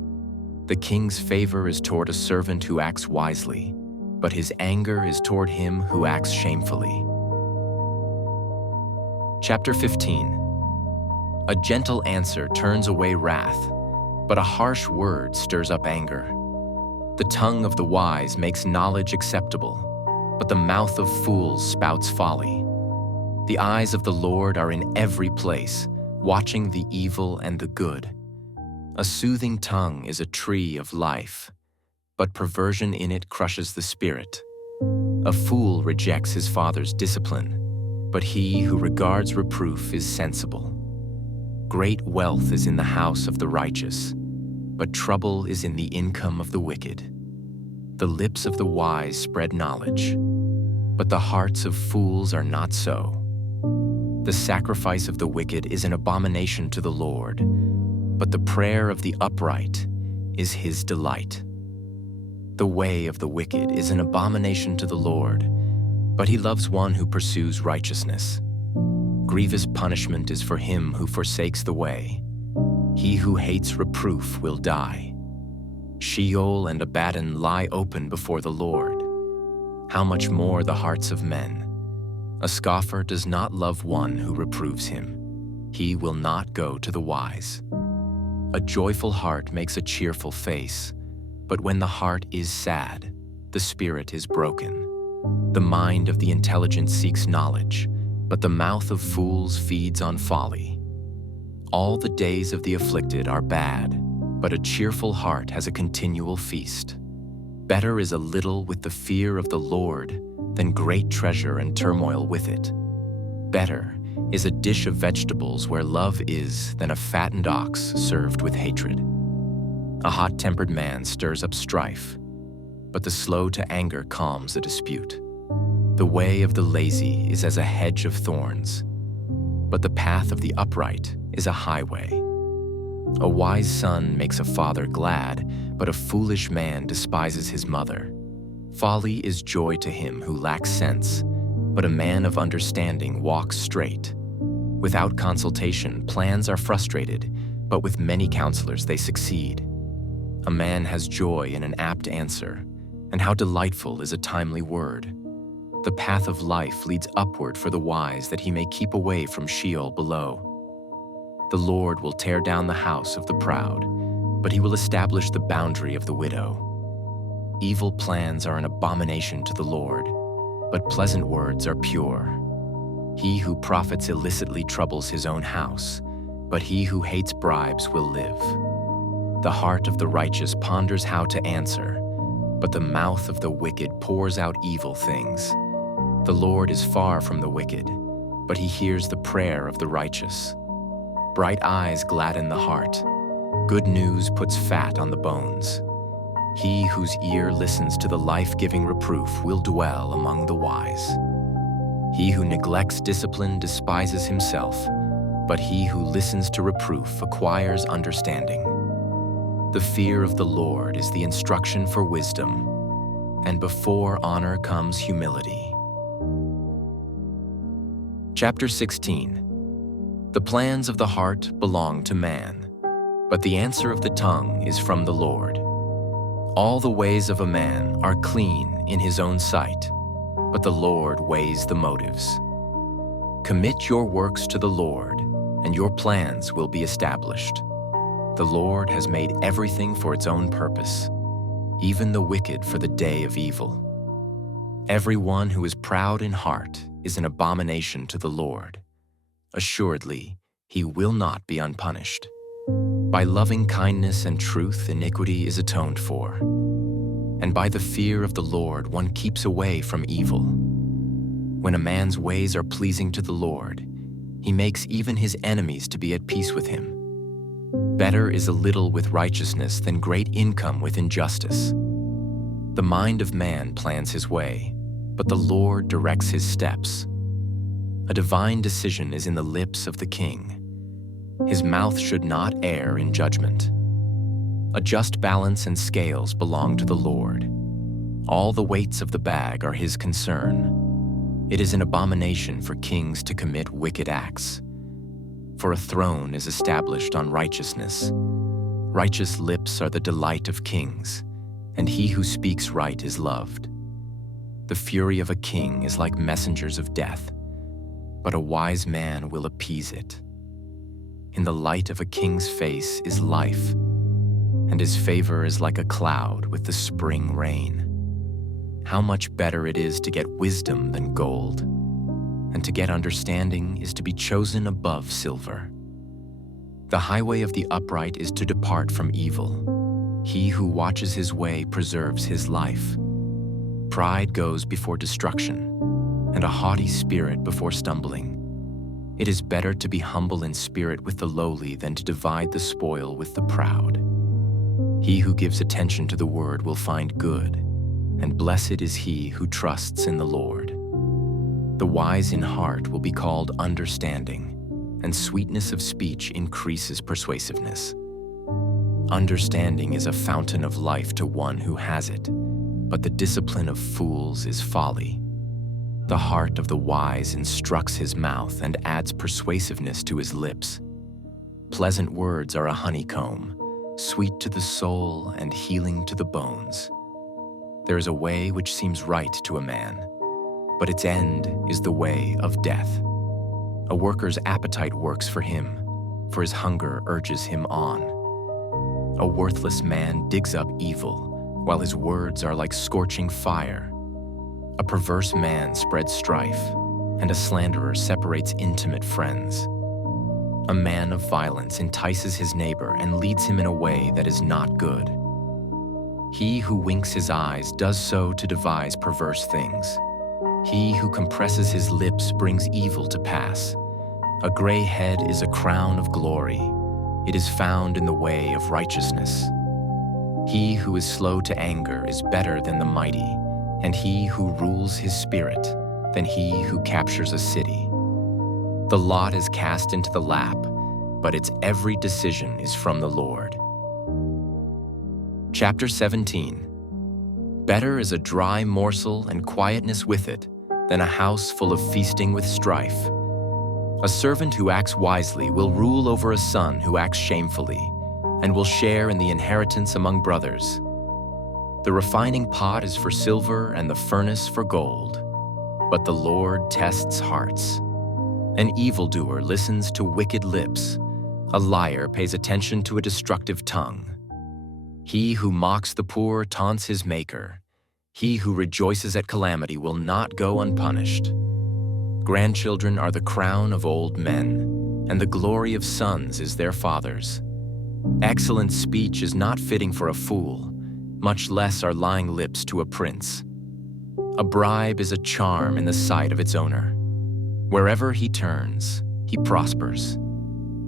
The king's favor is toward a servant who acts wisely, but his anger is toward him who acts shamefully. Chapter 15. A gentle answer turns away wrath, but a harsh word stirs up anger. The tongue of the wise makes knowledge acceptable, but the mouth of fools spouts folly. The eyes of the Lord are in every place, watching the evil and the good. A soothing tongue is a tree of life, but perversion in it crushes the spirit. A fool rejects his father's discipline, but he who regards reproof is sensible. Great wealth is in the house of the righteous, but trouble is in the income of the wicked. The lips of the wise spread knowledge, but the hearts of fools are not so. The sacrifice of the wicked is an abomination to the Lord, but the prayer of the upright is his delight. The way of the wicked is an abomination to the Lord, but he loves one who pursues righteousness. Grievous punishment is for him who forsakes the way. He who hates reproof will die. Sheol and Abaddon lie open before the Lord. How much more the hearts of men? A scoffer does not love one who reproves him. He will not go to the wise. A joyful heart makes a cheerful face, but when the heart is sad, the spirit is broken. The mind of the intelligent seeks knowledge, but the mouth of fools feeds on folly. All the days of the afflicted are bad, but a cheerful heart has a continual feast. Better is a little with the fear of the Lord than great treasure and turmoil with it. Better is a dish of vegetables where love is than a fattened ox served with hatred. A hot-tempered man stirs up strife, but the slow to anger calms a dispute. The way of the lazy is as a hedge of thorns, but the path of the upright is a highway. A wise son makes a father glad, but a foolish man despises his mother. Folly is joy to him who lacks sense, but a man of understanding walks straight. Without consultation, plans are frustrated, but with many counselors they succeed. A man has joy in an apt answer, and how delightful is a timely word. The path of life leads upward for the wise, that he may keep away from Sheol below. The Lord will tear down the house of the proud, but he will establish the boundary of the widow. Evil plans are an abomination to the Lord, but pleasant words are pure. He who profits illicitly troubles his own house, but he who hates bribes will live. The heart of the righteous ponders how to answer, but the mouth of the wicked pours out evil things. The Lord is far from the wicked, but he hears the prayer of the righteous. Bright eyes gladden the heart. Good news puts fat on the bones. He whose ear listens to the life-giving reproof will dwell among the wise. He who neglects discipline despises himself, but he who listens to reproof acquires understanding. The fear of the Lord is the instruction for wisdom, and before honor comes humility. Chapter 16. The plans of the heart belong to man, but the answer of the tongue is from the Lord. All the ways of a man are clean in his own sight, but the Lord weighs the motives. Commit your works to the Lord, and your plans will be established. The Lord has made everything for its own purpose, even the wicked for the day of evil. Everyone who is proud in heart is an abomination to the Lord. Assuredly, he will not be unpunished. By loving kindness and truth, iniquity is atoned for, and by the fear of the Lord one keeps away from evil. When a man's ways are pleasing to the Lord, he makes even his enemies to be at peace with him. Better is a little with righteousness than great income with injustice. The mind of man plans his way, but the Lord directs his steps. A divine decision is in the lips of the king. His mouth should not err in judgment. A just balance and scales belong to the Lord. All the weights of the bag are his concern. It is an abomination for kings to commit wicked acts. For a throne is established on righteousness. Righteous lips are the delight of kings, and he who speaks right is loved. The fury of a king is like messengers of death, but a wise man will appease it. In the light of a king's face is life, and his favor is like a cloud with the spring rain. How much better it is to get wisdom than gold, and to get understanding is to be chosen above silver. The highway of the upright is to depart from evil. He who watches his way preserves his life. Pride goes before destruction, and a haughty spirit before stumbling. It is better to be humble in spirit with the lowly than to divide the spoil with the proud. He who gives attention to the word will find good, and blessed is he who trusts in the Lord. The wise in heart will be called understanding, and sweetness of speech increases persuasiveness. Understanding is a fountain of life to one who has it, but the discipline of fools is folly. The heart of the wise instructs his mouth and adds persuasiveness to his lips. Pleasant words are a honeycomb, sweet to the soul and healing to the bones. There is a way which seems right to a man, but its end is the way of death. A worker's appetite works for him, for his hunger urges him on. A worthless man digs up evil, while his words are like scorching fire. A perverse man spreads strife, and a slanderer separates intimate friends. A man of violence entices his neighbor and leads him in a way that is not good. He who winks his eyes does so to devise perverse things. He who compresses his lips brings evil to pass. A gray head is a crown of glory. It is found in the way of righteousness. He who is slow to anger is better than the mighty, and he who rules his spirit than he who captures a city. The lot is cast into the lap, but its every decision is from the Lord. Chapter 17. Better is a dry morsel and quietness with it than a house full of feasting with strife. A servant who acts wisely will rule over a son who acts shamefully, and will share in the inheritance among brothers. The refining pot is for silver and the furnace for gold, but the Lord tests hearts. An evildoer listens to wicked lips. A liar pays attention to a destructive tongue. He who mocks the poor taunts his maker. He who rejoices at calamity will not go unpunished. Grandchildren are the crown of old men, and the glory of sons is their fathers. Excellent speech is not fitting for a fool, much less are lying lips to a prince. A bribe is a charm in the sight of its owner. Wherever he turns, he prospers.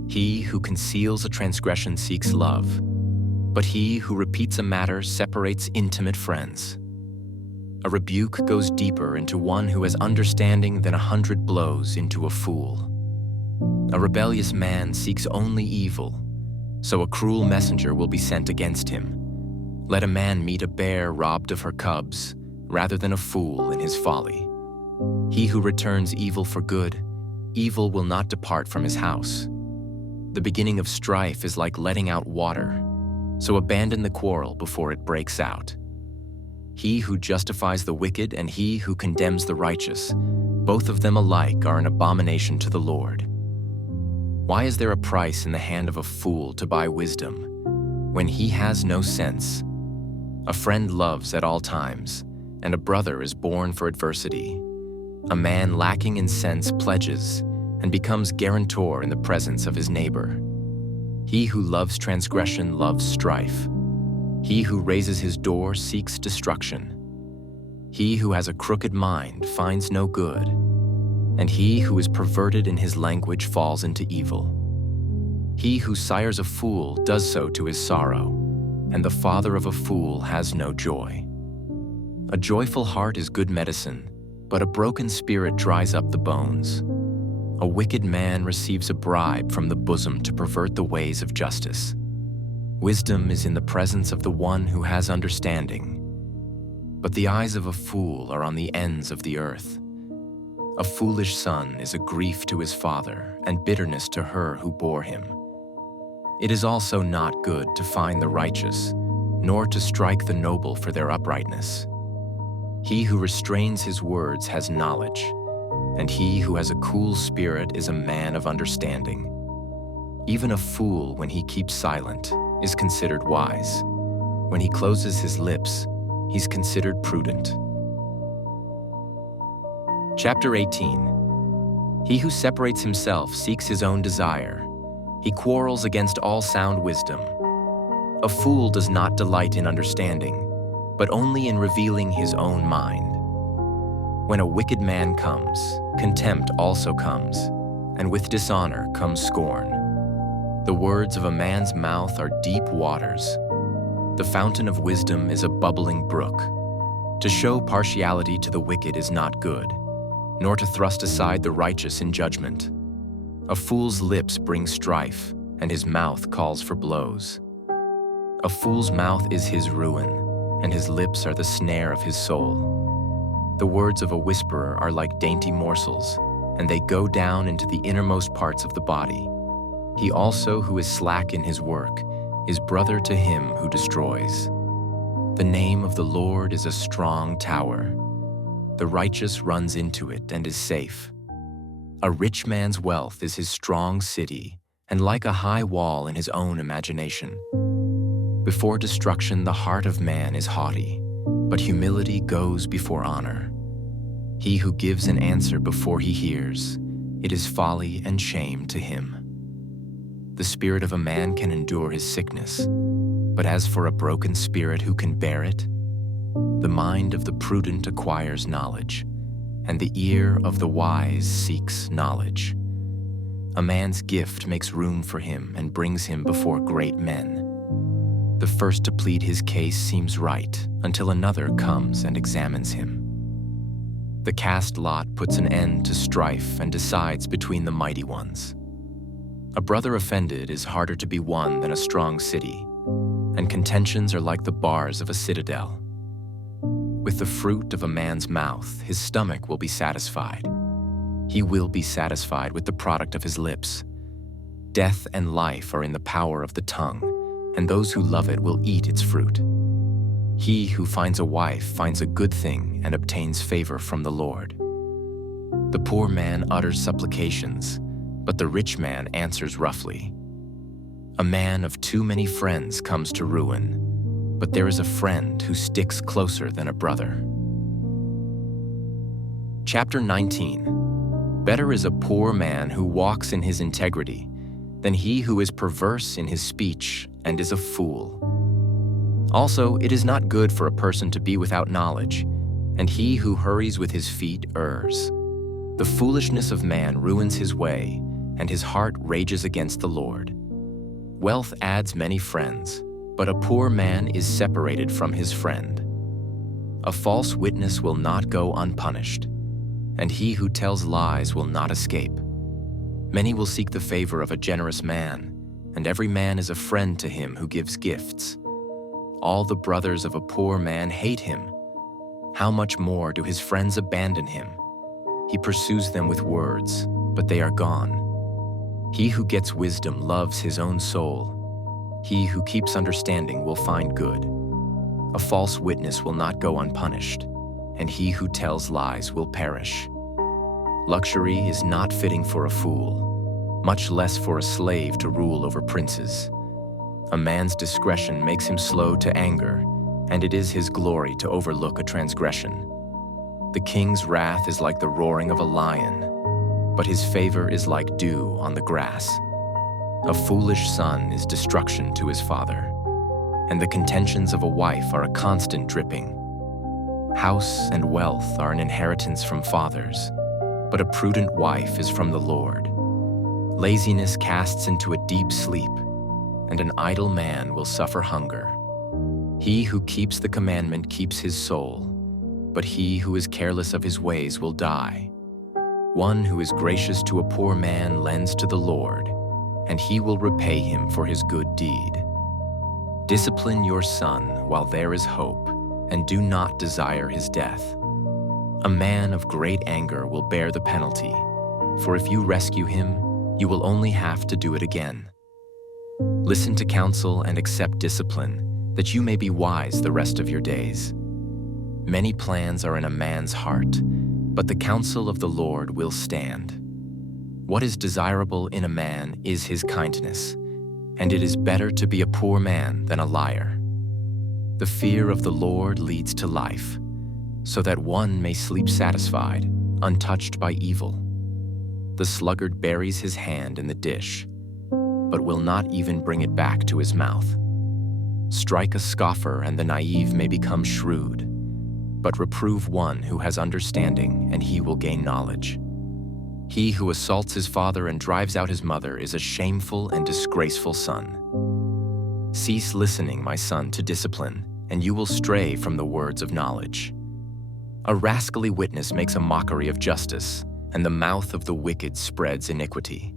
He who conceals a transgression seeks love, but he who repeats a matter separates intimate friends. A rebuke goes deeper into one who has understanding than 100 blows into a fool. A rebellious man seeks only evil, so a cruel messenger will be sent against him. Let a man meet a bear robbed of her cubs, rather than a fool in his folly. He who returns evil for good, evil will not depart from his house. The beginning of strife is like letting out water, so abandon the quarrel before it breaks out. He who justifies the wicked and he who condemns the righteous, both of them alike are an abomination to the Lord. Why is there a price in the hand of a fool to buy wisdom, when he has no sense? A friend loves at all times, and a brother is born for adversity. A man lacking in sense pledges and becomes guarantor in the presence of his neighbor. He who loves transgression loves strife. He who raises his door seeks destruction. He who has a crooked mind finds no good, and he who is perverted in his language falls into evil. He who sires a fool does so to his sorrow, and the father of a fool has no joy. A joyful heart is good medicine, but a broken spirit dries up the bones. A wicked man receives a bribe from the bosom to pervert the ways of justice. Wisdom is in the presence of the one who has understanding, but the eyes of a fool are on the ends of the earth. A foolish son is a grief to his father and bitterness to her who bore him. It is also not good to find the righteous, nor to strike the noble for their uprightness. He who restrains his words has knowledge, and he who has a cool spirit is a man of understanding. Even a fool, when he keeps silent, is considered wise. When he closes his lips, he's considered prudent. Chapter 18. He who separates himself seeks his own desire. He quarrels against all sound wisdom. A fool does not delight in understanding, but only in revealing his own mind. When a wicked man comes, contempt also comes, and with dishonor comes scorn. The words of a man's mouth are deep waters. The fountain of wisdom is a bubbling brook. To show partiality to the wicked is not good, nor to thrust aside the righteous in judgment. A fool's lips bring strife, and his mouth calls for blows. A fool's mouth is his ruin, and his lips are the snare of his soul. The words of a whisperer are like dainty morsels, and they go down into the innermost parts of the body. He also who is slack in his work is brother to him who destroys. The name of the Lord is a strong tower. The righteous runs into it and is safe. A rich man's wealth is his strong city, and like a high wall in his own imagination. Before destruction, the heart of man is haughty, but humility goes before honor. He who gives an answer before he hears, it is folly and shame to him. The spirit of a man can endure his sickness, But as for a broken spirit, who can bear it? The mind of the prudent acquires knowledge, and the ear of the wise seeks knowledge. A man's gift makes room for him and brings him before great men. The first to plead his case seems right until another comes and examines him. The cast lot puts an end to strife and decides between the mighty ones. A brother offended is harder to be won than a strong city, and contentions are like the bars of a citadel. With the fruit of a man's mouth, his stomach will be satisfied. He will be satisfied with the product of his lips. Death and life are in the power of the tongue, and those who love it will eat its fruit. He who finds a wife finds a good thing and obtains favor from the Lord. The poor man utters supplications, but the rich man answers roughly. A man of too many friends comes to ruin, but there is a friend who sticks closer than a brother. Chapter 19. Better is a poor man who walks in his integrity than he who is perverse in his speech and is a fool. Also, it is not good for a person to be without knowledge, and he who hurries with his feet errs. The foolishness of man ruins his way, and his heart rages against the Lord. Wealth adds many friends, but a poor man is separated from his friend. A false witness will not go unpunished, and he who tells lies will not escape. Many will seek the favor of a generous man, and every man is a friend to him who gives gifts. All the brothers of a poor man hate him. How much more do his friends abandon him? He pursues them with words, but they are gone. He who gets wisdom loves his own soul. He who keeps understanding will find good. A false witness will not go unpunished, and he who tells lies will perish. Luxury is not fitting for a fool, much less for a slave to rule over princes. A man's discretion makes him slow to anger, and it is his glory to overlook a transgression. The king's wrath is like the roaring of a lion, but his favor is like dew on the grass. A foolish son is destruction to his father, and the contentions of a wife are a constant dripping. House and wealth are an inheritance from fathers, but a prudent wife is from the Lord. Laziness casts into a deep sleep, and an idle man will suffer hunger. He who keeps the commandment keeps his soul, but he who is careless of his ways will die. One who is gracious to a poor man lends to the Lord, and he will repay him for his good deed. Discipline your son while there is hope, and do not desire his death. A man of great anger will bear the penalty, for if you rescue him, you will only have to do it again. Listen to counsel and accept discipline, that you may be wise the rest of your days. Many plans are in a man's heart, but the counsel of the Lord will stand. What is desirable in a man is his kindness, and it is better to be a poor man than a liar. The fear of the Lord leads to life, so that one may sleep satisfied, untouched by evil. The sluggard buries his hand in the dish, but will not even bring it back to his mouth. Strike a scoffer and the naive may become shrewd, but reprove one who has understanding and he will gain knowledge. He who assaults his father and drives out his mother is a shameful and disgraceful son. Cease listening, my son, to discipline, and you will stray from the words of knowledge. A rascally witness makes a mockery of justice, and the mouth of the wicked spreads iniquity.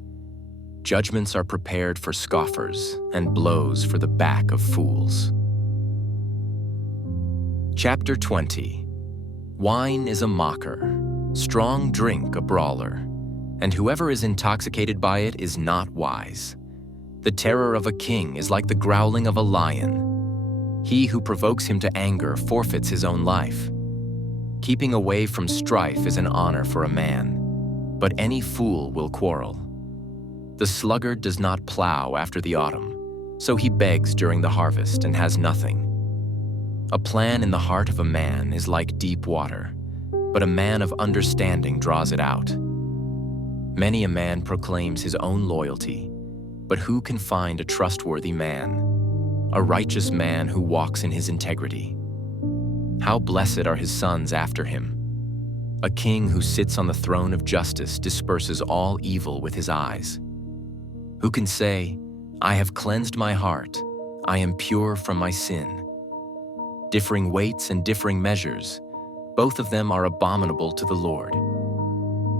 Judgments are prepared for scoffers, and blows for the back of fools. Chapter 20. Wine is a mocker, strong drink a brawler, and whoever is intoxicated by it is not wise. The terror of a king is like the growling of a lion. He who provokes him to anger forfeits his own life. Keeping away from strife is an honor for a man, but any fool will quarrel. The sluggard does not plow after the autumn, so he begs during the harvest and has nothing. A plan in the heart of a man is like deep water, but a man of understanding draws it out. Many a man proclaims his own loyalty, but who can find a trustworthy man? a righteous man who walks in his integrity. How blessed are his sons after him. A king who sits on the throne of justice disperses all evil with his eyes. Who can say, I have cleansed my heart, I am pure from my sin? Differing weights and differing measures, both of them are abominable to the Lord.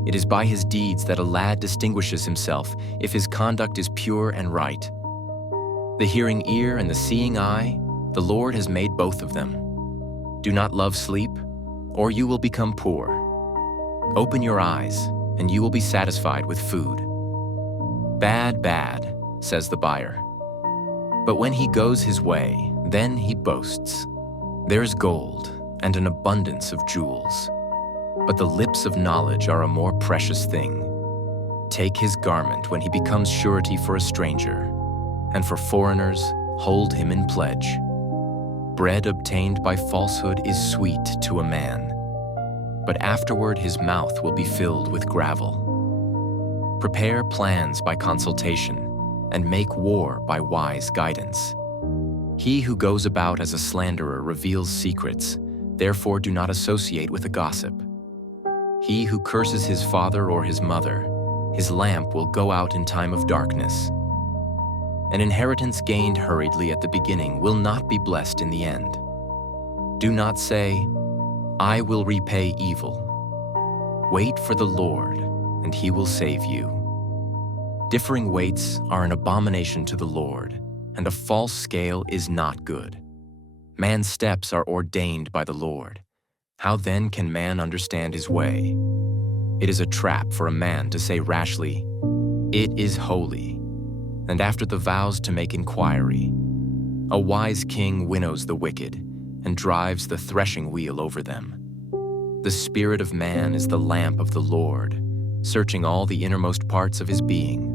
It is by his deeds that a lad distinguishes himself if his conduct is pure and right. The hearing ear and the seeing eye, the Lord has made both of them. Do not love sleep, or you will become poor. Open your eyes, and you will be satisfied with food. Bad, bad, says the buyer. But when he goes his way, then he boasts. There is gold and an abundance of jewels. But the lips of knowledge are a more precious thing. Take his garment when he becomes surety for a stranger, and for foreigners, hold him in pledge. Bread obtained by falsehood is sweet to a man, but afterward his mouth will be filled with gravel. Prepare plans by consultation, and make war by wise guidance. He who goes about as a slanderer reveals secrets, therefore do not associate with a gossip. He who curses his father or his mother, his lamp will go out in time of darkness. An inheritance gained hurriedly at the beginning will not be blessed in the end. Do not say, I will repay evil. Wait for the Lord, and he will save you. Differing weights are an abomination to the Lord, and a false scale is not good. Man's steps are ordained by the Lord. How then can man understand his way? It is a trap for a man to say rashly, It is holy, and after the vows to make inquiry. A wise king winnows the wicked, and drives the threshing wheel over them. The spirit of man is the lamp of the Lord, searching all the innermost parts of his being.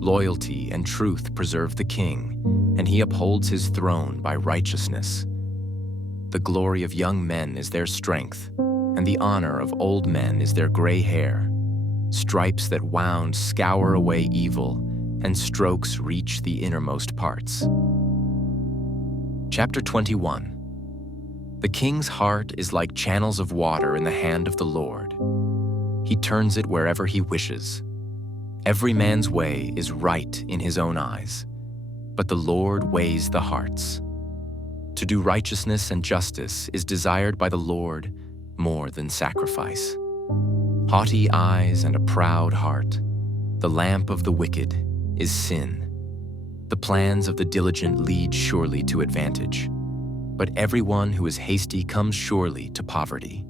Loyalty and truth preserve the king, and he upholds his throne by righteousness. The glory of young men is their strength, and the honor of old men is their gray hair. Stripes that wound scour away evil, and strokes reach the innermost parts. Chapter 21. The king's heart is like channels of water in the hand of the Lord. He turns it wherever he wishes. Every man's way is right in his own eyes, but the Lord weighs the hearts. To do righteousness and justice is desired by the Lord more than sacrifice. Haughty eyes and a proud heart, the lamp of the wicked is sin. The plans of the diligent lead surely to advantage, but everyone who is hasty comes surely to poverty.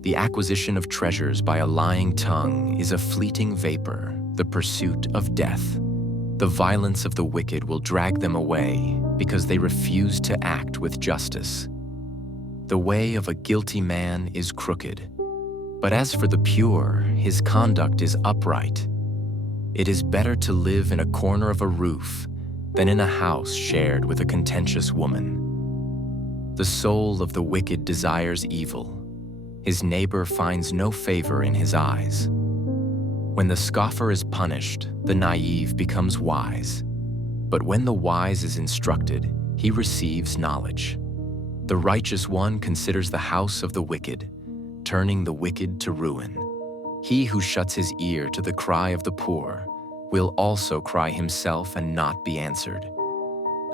The acquisition of treasures by a lying tongue is a fleeting vapor, the pursuit of death. The violence of the wicked will drag them away because they refuse to act with justice. The way of a guilty man is crooked, but as for the pure, his conduct is upright. It is better to live in a corner of a roof than in a house shared with a contentious woman. The soul of the wicked desires evil. His neighbor finds no favor in his eyes. When the scoffer is punished, the naive becomes wise. But when the wise is instructed, he receives knowledge. The righteous one considers the house of the wicked, turning the wicked to ruin. He who shuts his ear to the cry of the poor will also cry himself and not be answered.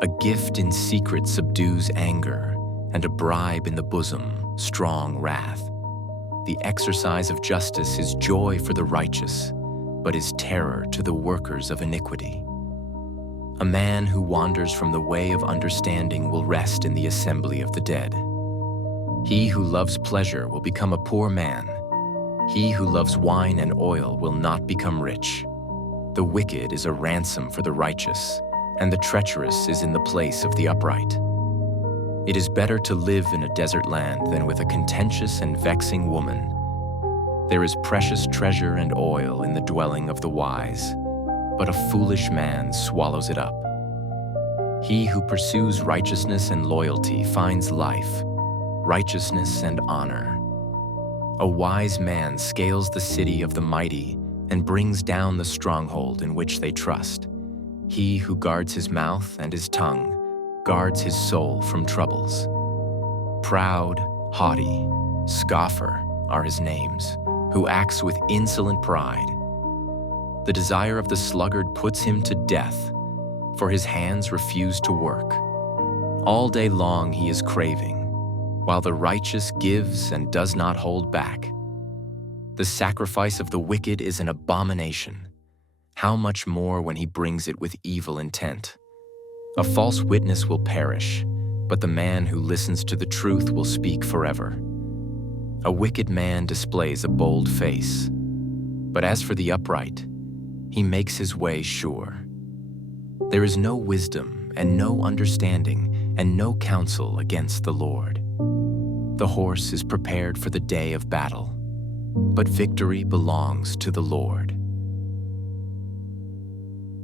A gift in secret subdues anger, and a bribe in the bosom, strong wrath. The exercise of justice is joy for the righteous, but is terror to the workers of iniquity. A man who wanders from the way of understanding will rest in the assembly of the dead. He who loves pleasure will become a poor man. He who loves wine and oil will not become rich. The wicked is a ransom for the righteous, and the treacherous is in the place of the upright. It is better to live in a desert land than with a contentious and vexing woman. There is precious treasure and oil in the dwelling of the wise, but a foolish man swallows it up. He who pursues righteousness and loyalty finds life, righteousness and honor. A wise man scales the city of the mighty and brings down the stronghold in which they trust. He who guards his mouth and his tongue guards his soul from troubles. Proud, haughty, scoffer are his names, who acts with insolent pride. The desire of the sluggard puts him to death, for his hands refuse to work. All day long he is craving, while the righteous gives and does not hold back. The sacrifice of the wicked is an abomination. How much more when he brings it with evil intent? A false witness will perish, but the man who listens to the truth will speak forever. A wicked man displays a bold face, but as for the upright, he makes his way sure. There is no wisdom and no understanding and no counsel against the Lord. The horse is prepared for the day of battle, but victory belongs to the Lord.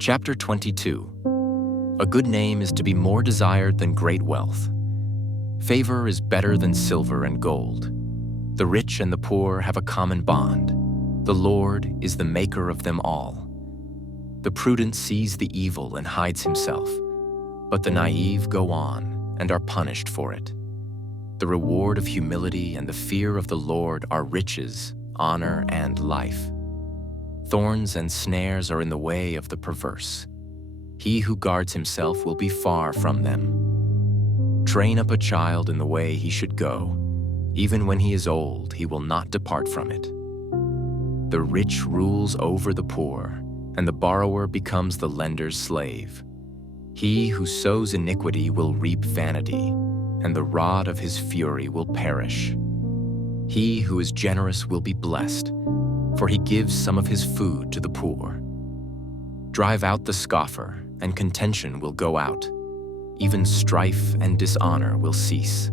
Chapter 22. A good name is to be more desired than great wealth. Favor is better than silver and gold. The rich and the poor have a common bond. The Lord is the maker of them all. The prudent sees the evil and hides himself, but the naive go on and are punished for it. The reward of humility and the fear of the Lord are riches, honor, and life. Thorns and snares are in the way of the perverse. He who guards himself will be far from them. Train up a child in the way he should go. Even when he is old, he will not depart from it. The rich rules over the poor, and the borrower becomes the lender's slave. He who sows iniquity will reap vanity, and the rod of his fury will perish. He who is generous will be blessed, for he gives some of his food to the poor. Drive out the scoffer, and contention will go out. Even strife and dishonor will cease.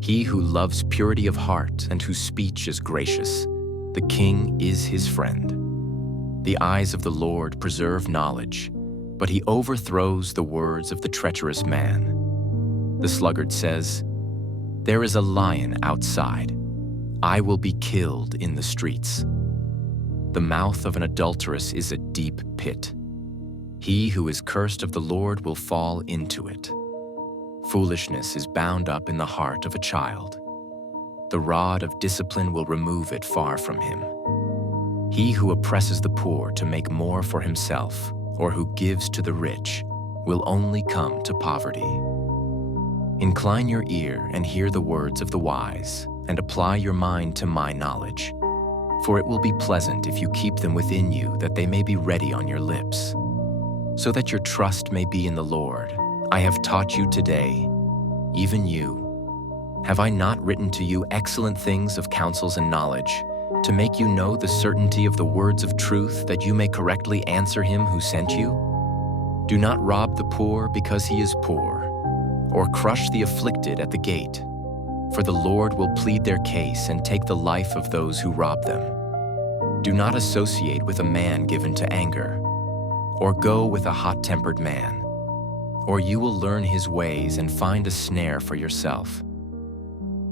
He who loves purity of heart and whose speech is gracious, the king is his friend. The eyes of the Lord preserve knowledge, but he overthrows the words of the treacherous man. The sluggard says, "There is a lion outside. I will be killed in the streets." The mouth of an adulteress is a deep pit. He who is cursed of the Lord will fall into it. Foolishness is bound up in the heart of a child. The rod of discipline will remove it far from him. He who oppresses the poor to make more for himself, or who gives to the rich, will only come to poverty. Incline your ear and hear the words of the wise, and apply your mind to my knowledge. For it will be pleasant if you keep them within you, that they may be ready on your lips. So that your trust may be in the Lord, I have taught you today, even you. Have I not written to you excellent things of counsels and knowledge, to make you know the certainty of the words of truth, that you may correctly answer him who sent you? Do not rob the poor because he is poor, or crush the afflicted at the gate. For the Lord will plead their case and take the life of those who rob them. Do not associate with a man given to anger, or go with a hot-tempered man, or you will learn his ways and find a snare for yourself.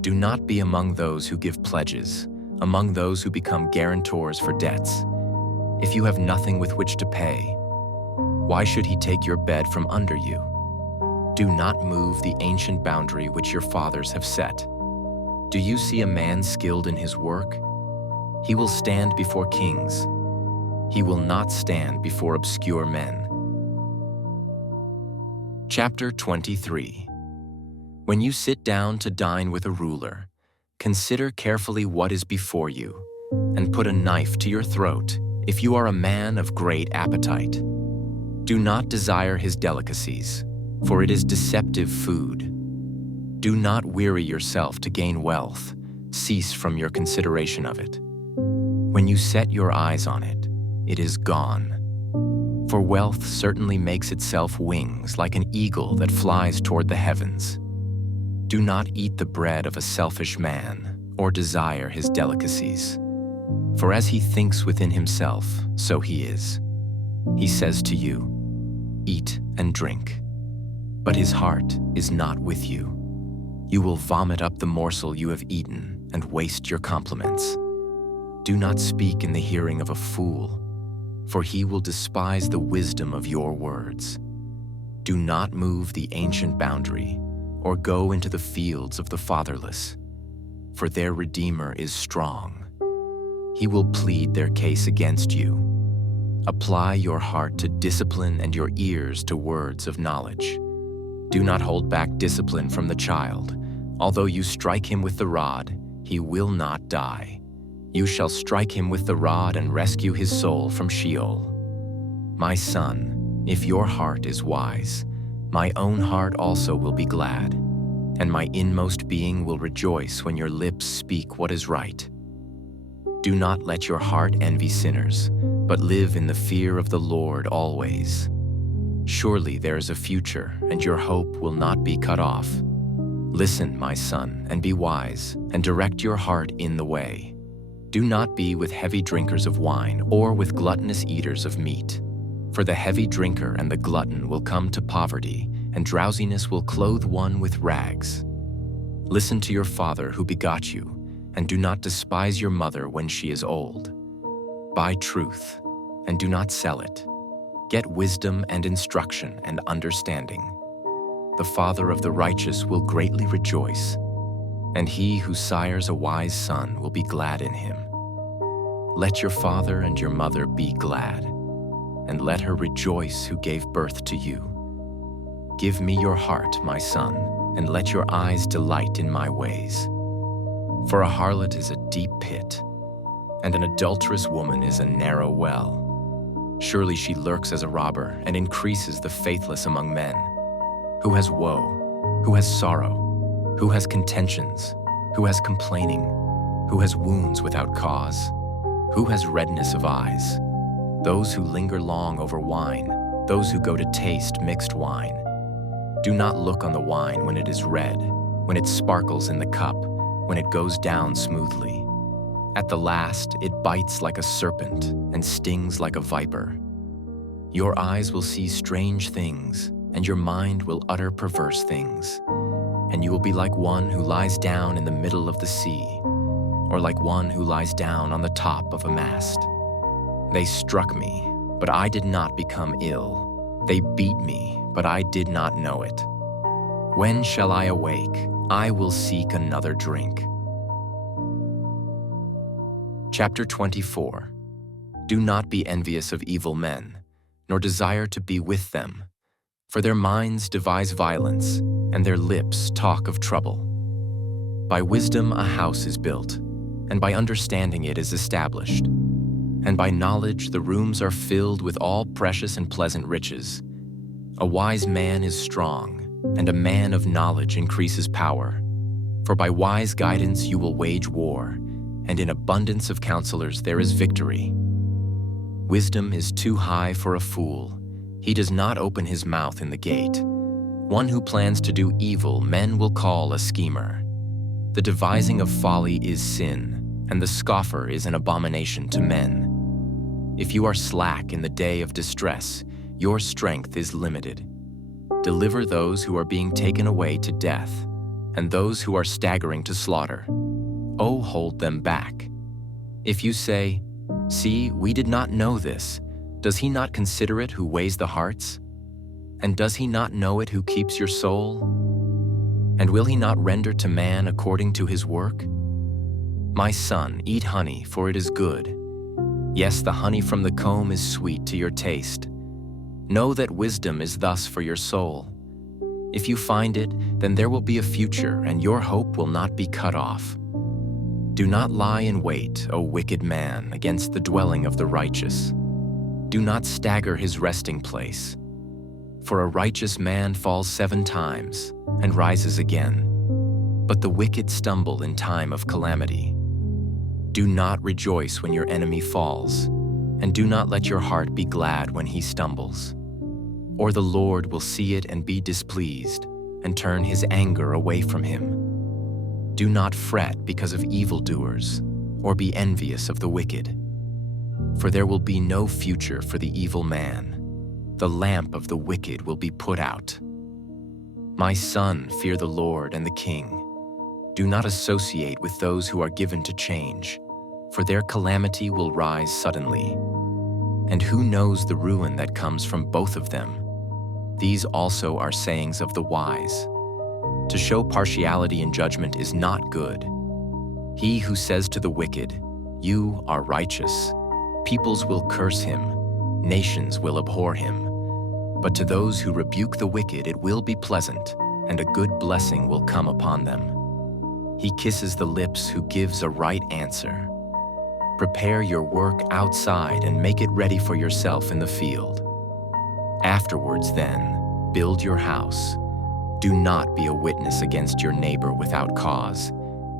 Do not be among those who give pledges, among those who become guarantors for debts. If you have nothing with which to pay, why should he take your bed from under you? Do not move the ancient boundary which your fathers have set. Do you see a man skilled in his work? He will stand before kings. He will not stand before obscure men. Chapter 23. When you sit down to dine with a ruler, consider carefully what is before you, and put a knife to your throat if you are a man of great appetite. Do not desire his delicacies, for it is deceptive food. Do not weary yourself to gain wealth. Cease from your consideration of it. When you set your eyes on it, it is gone. For wealth certainly makes itself wings like an eagle that flies toward the heavens. Do not eat the bread of a selfish man, or desire his delicacies. For as he thinks within himself, so he is. He says to you, "Eat and drink," but his heart is not with you. You will vomit up the morsel you have eaten and waste your compliments. Do not speak in the hearing of a fool, for he will despise the wisdom of your words. Do not move the ancient boundary or go into the fields of the fatherless, for their Redeemer is strong. He will plead their case against you. Apply your heart to discipline and your ears to words of knowledge. Do not hold back discipline from the child. Although you strike him with the rod, he will not die. You shall strike him with the rod and rescue his soul from Sheol. My son, if your heart is wise, my own heart also will be glad, and my inmost being will rejoice when your lips speak what is right. Do not let your heart envy sinners, but live in the fear of the Lord always. Surely there is a future, and your hope will not be cut off. Listen, my son, and be wise, and direct your heart in the way. Do not be with heavy drinkers of wine or with gluttonous eaters of meat. For the heavy drinker and the glutton will come to poverty, and drowsiness will clothe one with rags. Listen to your father who begot you, and do not despise your mother when she is old. Buy truth, and do not sell it. Get wisdom and instruction and understanding. The father of the righteous will greatly rejoice, and he who sires a wise son will be glad in him. Let your father and your mother be glad, and let her rejoice who gave birth to you. Give me your heart, my son, and let your eyes delight in my ways. For a harlot is a deep pit, and an adulterous woman is a narrow well. Surely she lurks as a robber and increases the faithless among men. Who has woe? Who has sorrow? Who has contentions? Who has complaining? Who has wounds without cause? Who has redness of eyes? Those who linger long over wine, those who go to taste mixed wine. Do not look on the wine when it is red, when it sparkles in the cup, when it goes down smoothly. At the last, it bites like a serpent and stings like a viper. Your eyes will see strange things, and your mind will utter perverse things. And you will be like one who lies down in the middle of the sea, or like one who lies down on the top of a mast. They struck me, but I did not become ill. They beat me, but I did not know it. When shall I awake? I will seek another drink. Chapter 24. Do not be envious of evil men, nor desire to be with them, for their minds devise violence, and their lips talk of trouble. By wisdom a house is built, and by understanding it is established. And by knowledge the rooms are filled with all precious and pleasant riches. A wise man is strong, and a man of knowledge increases power. For by wise guidance you will wage war, and in abundance of counselors there is victory. Wisdom is too high for a fool. He does not open his mouth in the gate. One who plans to do evil men will call a schemer. The devising of folly is sin, and the scoffer is an abomination to men. If you are slack in the day of distress, your strength is limited. Deliver those who are being taken away to death, and those who are staggering to slaughter. Oh, hold them back. If you say, "See, we did not know this," does he not consider it who weighs the hearts? And does he not know it who keeps your soul? And will he not render to man according to his work? My son, eat honey, for it is good. Yes, the honey from the comb is sweet to your taste. Know that wisdom is thus for your soul. If you find it, then there will be a future, and your hope will not be cut off. Do not lie in wait, O wicked man, against the dwelling of the righteous. Do not stagger his resting place. For a righteous man falls 7 times and rises again, but the wicked stumble in time of calamity. Do not rejoice when your enemy falls, and do not let your heart be glad when he stumbles. Or the Lord will see it and be displeased, and turn his anger away from him. Do not fret because of evildoers, or be envious of the wicked. For there will be no future for the evil man. The lamp of the wicked will be put out. My son, fear the Lord and the king. Do not associate with those who are given to change, for their calamity will rise suddenly. And who knows the ruin that comes from both of them? These also are sayings of the wise. To show partiality in judgment is not good. He who says to the wicked, "You are righteous," peoples will curse him, nations will abhor him. But to those who rebuke the wicked it will be pleasant, and a good blessing will come upon them. He kisses the lips who gives a right answer. Prepare your work outside and make it ready for yourself in the field. Afterwards, then, build your house. Do not be a witness against your neighbor without cause,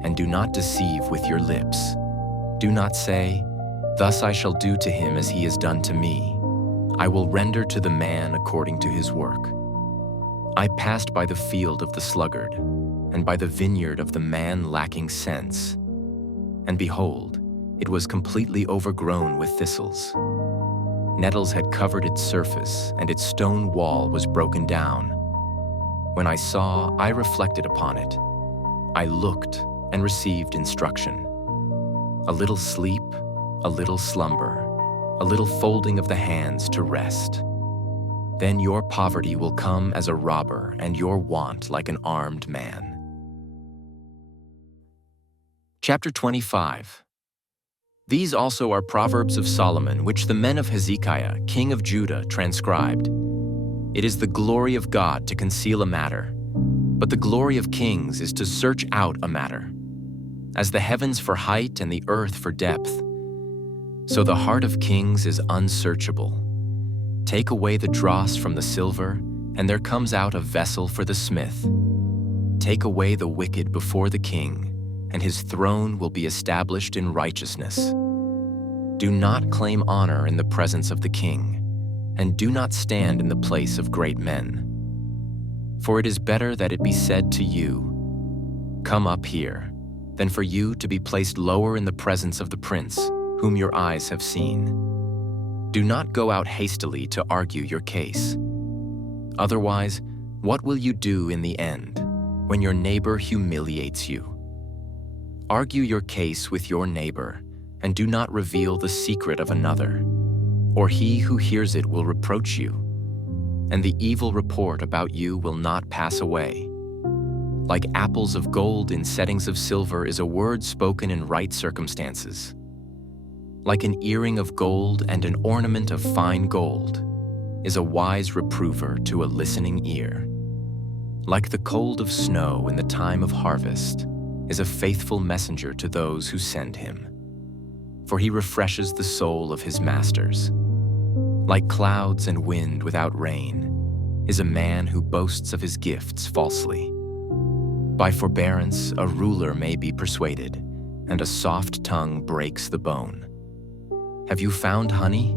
and do not deceive with your lips. Do not say, "Thus I shall do to him as he has done to me. I will render to the man according to his work." I passed by the field of the sluggard, and by the vineyard of the man lacking sense. And behold, it was completely overgrown with thistles. Nettles had covered its surface, and its stone wall was broken down. When I saw, I reflected upon it. I looked and received instruction. A little sleep, a little slumber, a little folding of the hands to rest. Then your poverty will come as a robber, and your want like an armed man. Chapter 25. These also are Proverbs of Solomon, which the men of Hezekiah, king of Judah, transcribed. It is the glory of God to conceal a matter, but the glory of kings is to search out a matter. As the heavens for height and the earth for depth, so the heart of kings is unsearchable. Take away the dross from the silver, and there comes out a vessel for the smith. Take away the wicked before the king, and his throne will be established in righteousness. Do not claim honor in the presence of the king, and do not stand in the place of great men. For it is better that it be said to you, "Come up here," than for you to be placed lower in the presence of the prince, whom your eyes have seen. Do not go out hastily to argue your case. Otherwise, what will you do in the end, when your neighbor humiliates you? Argue your case with your neighbor, and do not reveal the secret of another, or he who hears it will reproach you, and the evil report about you will not pass away. Like apples of gold in settings of silver is a word spoken in right circumstances. Like an earring of gold and an ornament of fine gold is a wise reprover to a listening ear. Like the cold of snow in the time of harvest is a faithful messenger to those who send him, for he refreshes the soul of his masters. Like clouds and wind without rain is a man who boasts of his gifts falsely. By forbearance a ruler may be persuaded, and a soft tongue breaks the bone. Have you found honey?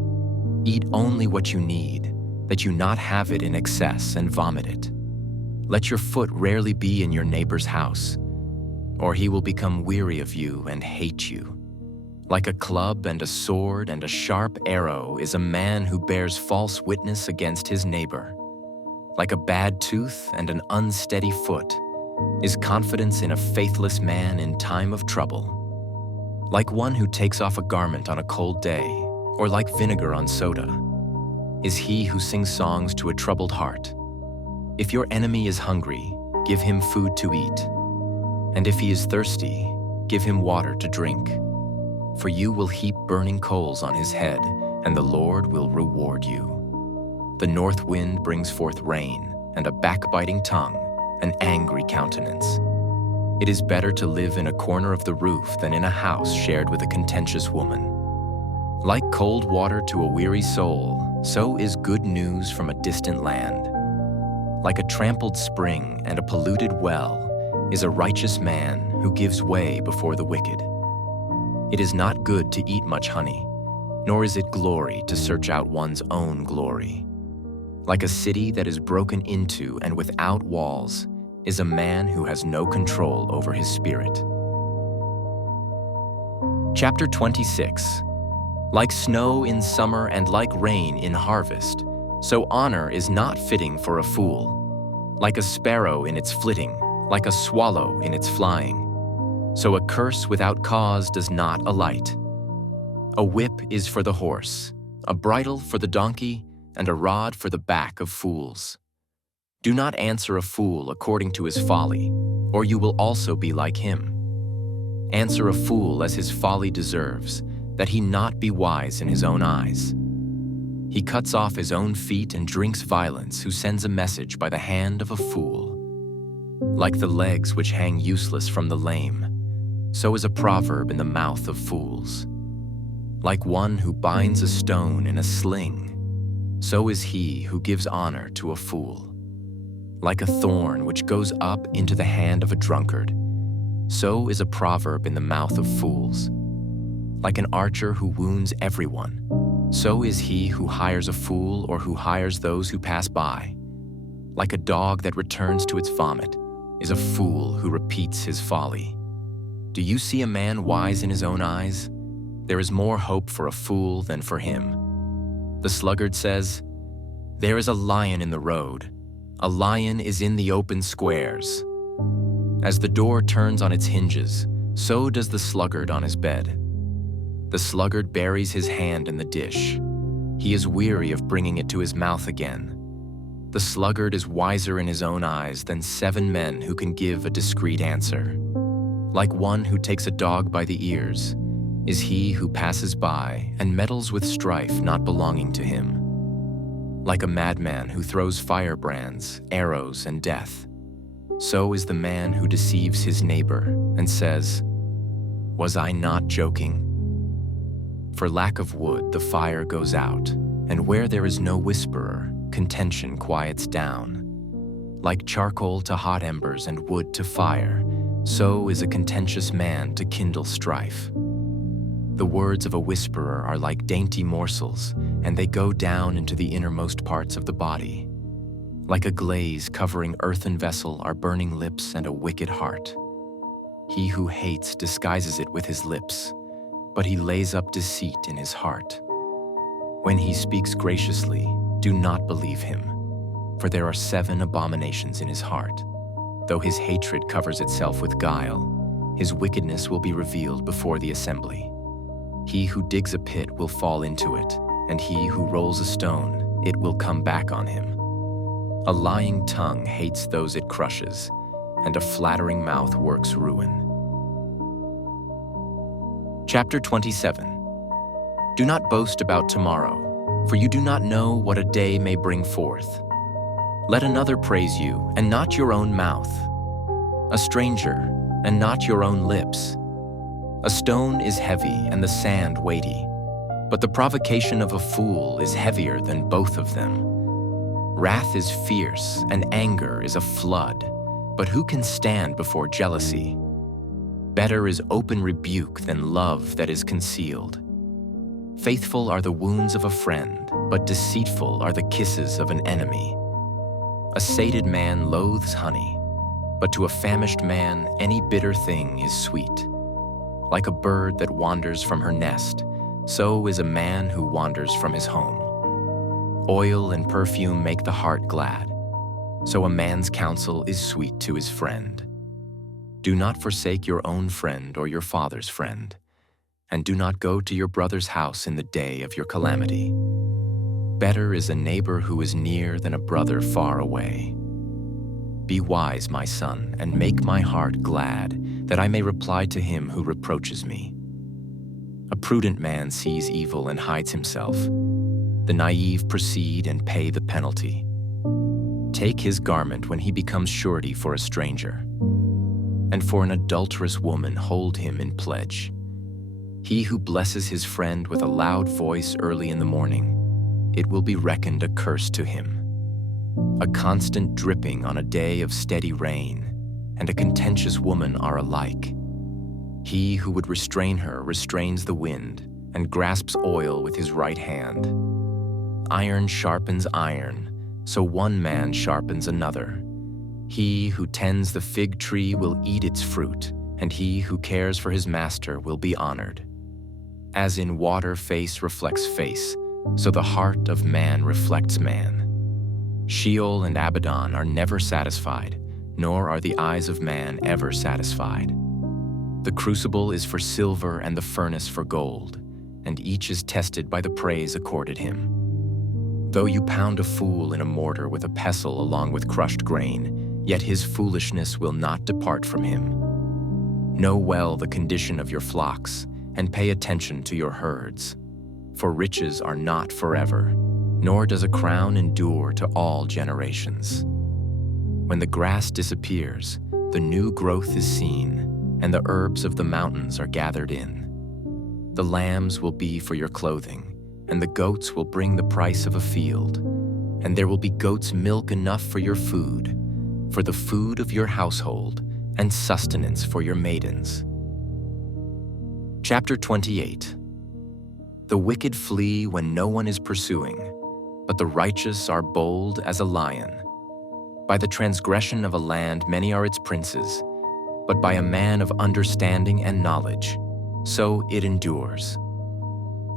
Eat only what you need, that you not have it in excess and vomit it. Let your foot rarely be in your neighbor's house, or he will become weary of you and hate you. Like a club and a sword and a sharp arrow is a man who bears false witness against his neighbor. Like a bad tooth and an unsteady foot is confidence in a faithless man in time of trouble. Like one who takes off a garment on a cold day, or like vinegar on soda, is he who sings songs to a troubled heart. If your enemy is hungry, give him food to eat, and if he is thirsty, give him water to drink. For you will heap burning coals on his head, and the Lord will reward you. The north wind brings forth rain, and a backbiting tongue, an angry countenance. It is better to live in a corner of the roof than in a house shared with a contentious woman. Like cold water to a weary soul, so is good news from a distant land. Like a trampled spring and a polluted well is a righteous man who gives way before the wicked. It is not good to eat much honey, nor is it glory to search out one's own glory. Like a city that is broken into and without walls is a man who has no control over his spirit. Chapter 26. Like snow in summer and like rain in harvest, so honor is not fitting for a fool. Like a sparrow in its flitting, like a swallow in its flying, so a curse without cause does not alight. A whip is for the horse, a bridle for the donkey, and a rod for the back of fools. Do not answer a fool according to his folly, or you will also be like him. Answer a fool as his folly deserves, that he not be wise in his own eyes. He cuts off his own feet and drinks violence, who sends a message by the hand of a fool. Like the legs which hang useless from the lame, so is a proverb in the mouth of fools. Like one who binds a stone in a sling, so is he who gives honor to a fool. Like a thorn which goes up into the hand of a drunkard, so is a proverb in the mouth of fools. Like an archer who wounds everyone, so is he who hires a fool or who hires those who pass by. Like a dog that returns to its vomit is a fool who repeats his folly. Do you see a man wise in his own eyes? There is more hope for a fool than for him. The sluggard says, "There is a lion in the road. A lion is in the open squares." As the door turns on its hinges, so does the sluggard on his bed. The sluggard buries his hand in the dish. He is weary of bringing it to his mouth again. The sluggard is wiser in his own eyes than 7 men who can give a discreet answer. Like one who takes a dog by the ears is he who passes by and meddles with strife not belonging to him. Like a madman who throws firebrands, arrows, and death, so is the man who deceives his neighbor and says, "Was I not joking?" For lack of wood the fire goes out, and where there is no whisperer, contention quiets down. Like charcoal to hot embers and wood to fire, so is a contentious man to kindle strife. The words of a whisperer are like dainty morsels, and they go down into the innermost parts of the body. Like a glaze covering earthen vessel are burning lips and a wicked heart. He who hates disguises it with his lips, but he lays up deceit in his heart. When he speaks graciously, do not believe him, for there are 7 abominations in his heart. Though his hatred covers itself with guile, his wickedness will be revealed before the assembly. He who digs a pit will fall into it, and he who rolls a stone, it will come back on him. A lying tongue hates those it crushes, and a flattering mouth works ruin. Chapter 27. Do not boast about tomorrow, for you do not know what a day may bring forth. Let another praise you, and not your own mouth. A stranger, and not your own lips. A stone is heavy and the sand weighty, but the provocation of a fool is heavier than both of them. Wrath is fierce and anger is a flood, but who can stand before jealousy? Better is open rebuke than love that is concealed. Faithful are the wounds of a friend, but deceitful are the kisses of an enemy. A sated man loathes honey, but to a famished man any bitter thing is sweet. Like a bird that wanders from her nest, so is a man who wanders from his home. Oil and perfume make the heart glad, so a man's counsel is sweet to his friend. Do not forsake your own friend or your father's friend, and do not go to your brother's house in the day of your calamity. Better is a neighbor who is near than a brother far away. Be wise, my son, and make my heart glad, that I may reply to him who reproaches me. A prudent man sees evil and hides himself. The naive proceed and pay the penalty. Take his garment when he becomes surety for a stranger, and for an adulterous woman hold him in pledge. He who blesses his friend with a loud voice early in the morning, it will be reckoned a curse to him. A constant dripping on a day of steady rain, and a contentious woman are alike. He who would restrain her restrains the wind, and grasps oil with his right hand. Iron sharpens iron, so one man sharpens another. He who tends the fig tree will eat its fruit, and he who cares for his master will be honored. As in water face reflects face, so the heart of man reflects man. Sheol and Abaddon are never satisfied, nor are the eyes of man ever satisfied. The crucible is for silver and the furnace for gold, and each is tested by the praise accorded him. Though you pound a fool in a mortar with a pestle along with crushed grain, yet his foolishness will not depart from him. Know well the condition of your flocks, and pay attention to your herds. For riches are not forever, nor does a crown endure to all generations. When the grass disappears, the new growth is seen, and the herbs of the mountains are gathered in. The lambs will be for your clothing, and the goats will bring the price of a field, and there will be goat's milk enough for your food, for the food of your household, and sustenance for your maidens. Chapter 28. The wicked flee when no one is pursuing, but the righteous are bold as a lion. By the transgression of a land many are its princes, but by a man of understanding and knowledge, so it endures.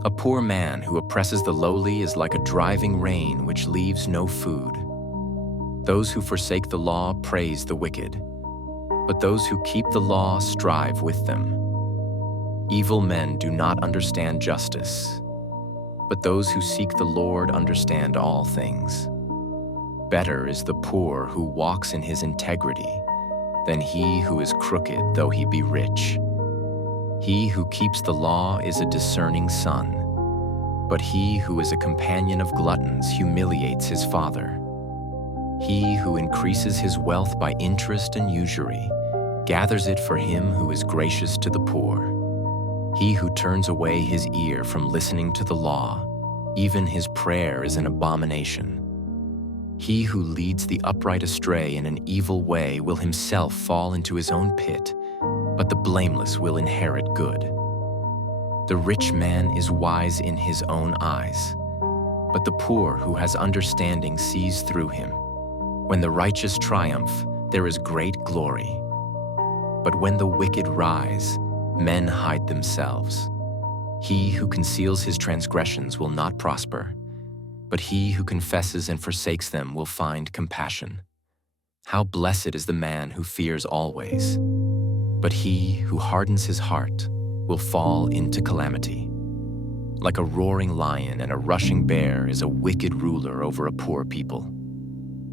A poor man who oppresses the lowly is like a driving rain which leaves no food. Those who forsake the law praise the wicked, but those who keep the law strive with them. Evil men do not understand justice, but those who seek the Lord understand all things. Better is the poor who walks in his integrity than he who is crooked though he be rich. He who keeps the law is a discerning son, but he who is a companion of gluttons humiliates his father. He who increases his wealth by interest and usury gathers it for him who is gracious to the poor. He who turns away his ear from listening to the law, even his prayer is an abomination. He who leads the upright astray in an evil way will himself fall into his own pit, but the blameless will inherit good. The rich man is wise in his own eyes, but the poor who has understanding sees through him. When the righteous triumph, there is great glory. But when the wicked rise, men hide themselves. He who conceals his transgressions will not prosper, but he who confesses and forsakes them will find compassion. How blessed is the man who fears always, but he who hardens his heart will fall into calamity. Like a roaring lion and a rushing bear is a wicked ruler over a poor people.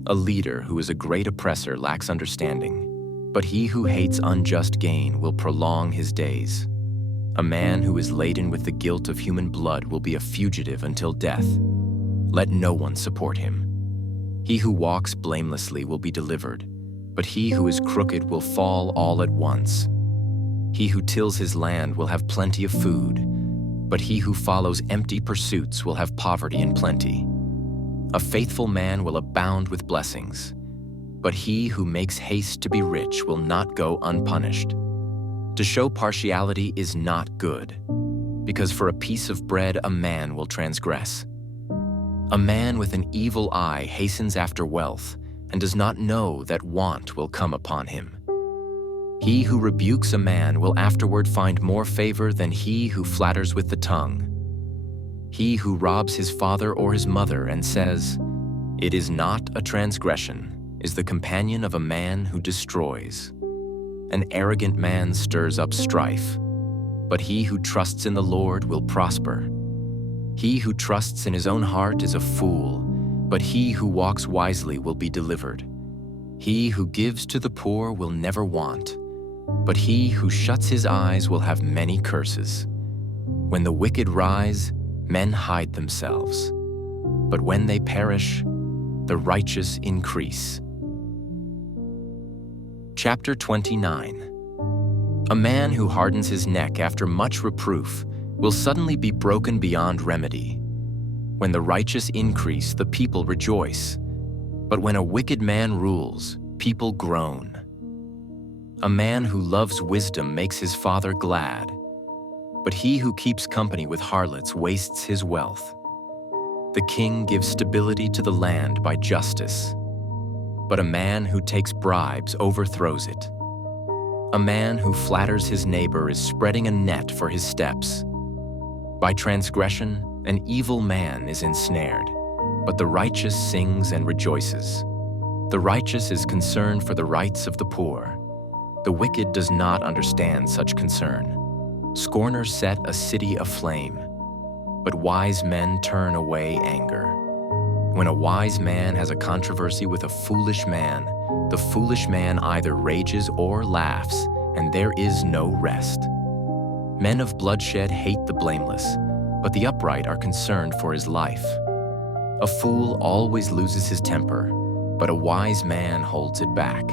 A leader who is a great oppressor lacks understanding, but he who hates unjust gain will prolong his days. A man who is laden with the guilt of human blood will be a fugitive until death. Let no one support him. He who walks blamelessly will be delivered, but he who is crooked will fall all at once. He who tills his land will have plenty of food, but he who follows empty pursuits will have poverty and plenty. A faithful man will abound with blessings, but he who makes haste to be rich will not go unpunished. To show partiality is not good, because for a piece of bread a man will transgress. A man with an evil eye hastens after wealth and does not know that want will come upon him. He who rebukes a man will afterward find more favor than he who flatters with the tongue. He who robs his father or his mother and says, "It is not a transgression," is the companion of a man who destroys. An arrogant man stirs up strife, but he who trusts in the Lord will prosper. He who trusts in his own heart is a fool, but he who walks wisely will be delivered. He who gives to the poor will never want, but he who shuts his eyes will have many curses. When the wicked rise, men hide themselves, but when they perish, the righteous increase. Chapter 29. A man who hardens his neck after much reproof will suddenly be broken beyond remedy. When the righteous increase, the people rejoice, but when a wicked man rules, people groan. A man who loves wisdom makes his father glad, but he who keeps company with harlots wastes his wealth. The king gives stability to the land by justice, but a man who takes bribes overthrows it. A man who flatters his neighbor is spreading a net for his steps. By transgression, an evil man is ensnared, but the righteous sings and rejoices. The righteous is concerned for the rights of the poor. The wicked does not understand such concern. Scorners set a city aflame, but wise men turn away anger. When a wise man has a controversy with a foolish man, the foolish man either rages or laughs, and there is no rest. Men of bloodshed hate the blameless, but the upright are concerned for his life. A fool always loses his temper, but a wise man holds it back.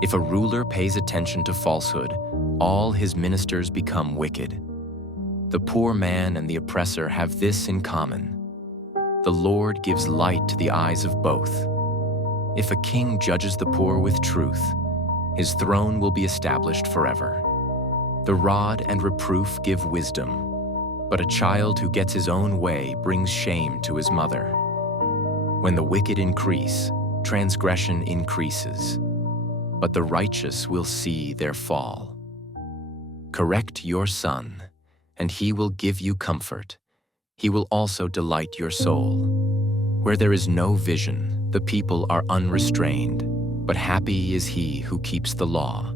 If a ruler pays attention to falsehood, all his ministers become wicked. The poor man and the oppressor have this in common: the Lord gives light to the eyes of both. If a king judges the poor with truth, his throne will be established forever. The rod and reproof give wisdom, but a child who gets his own way brings shame to his mother. When the wicked increase, transgression increases, but the righteous will see their fall. Correct your son, and he will give you comfort. He will also delight your soul. Where there is no vision, the people are unrestrained, but happy is he who keeps the law.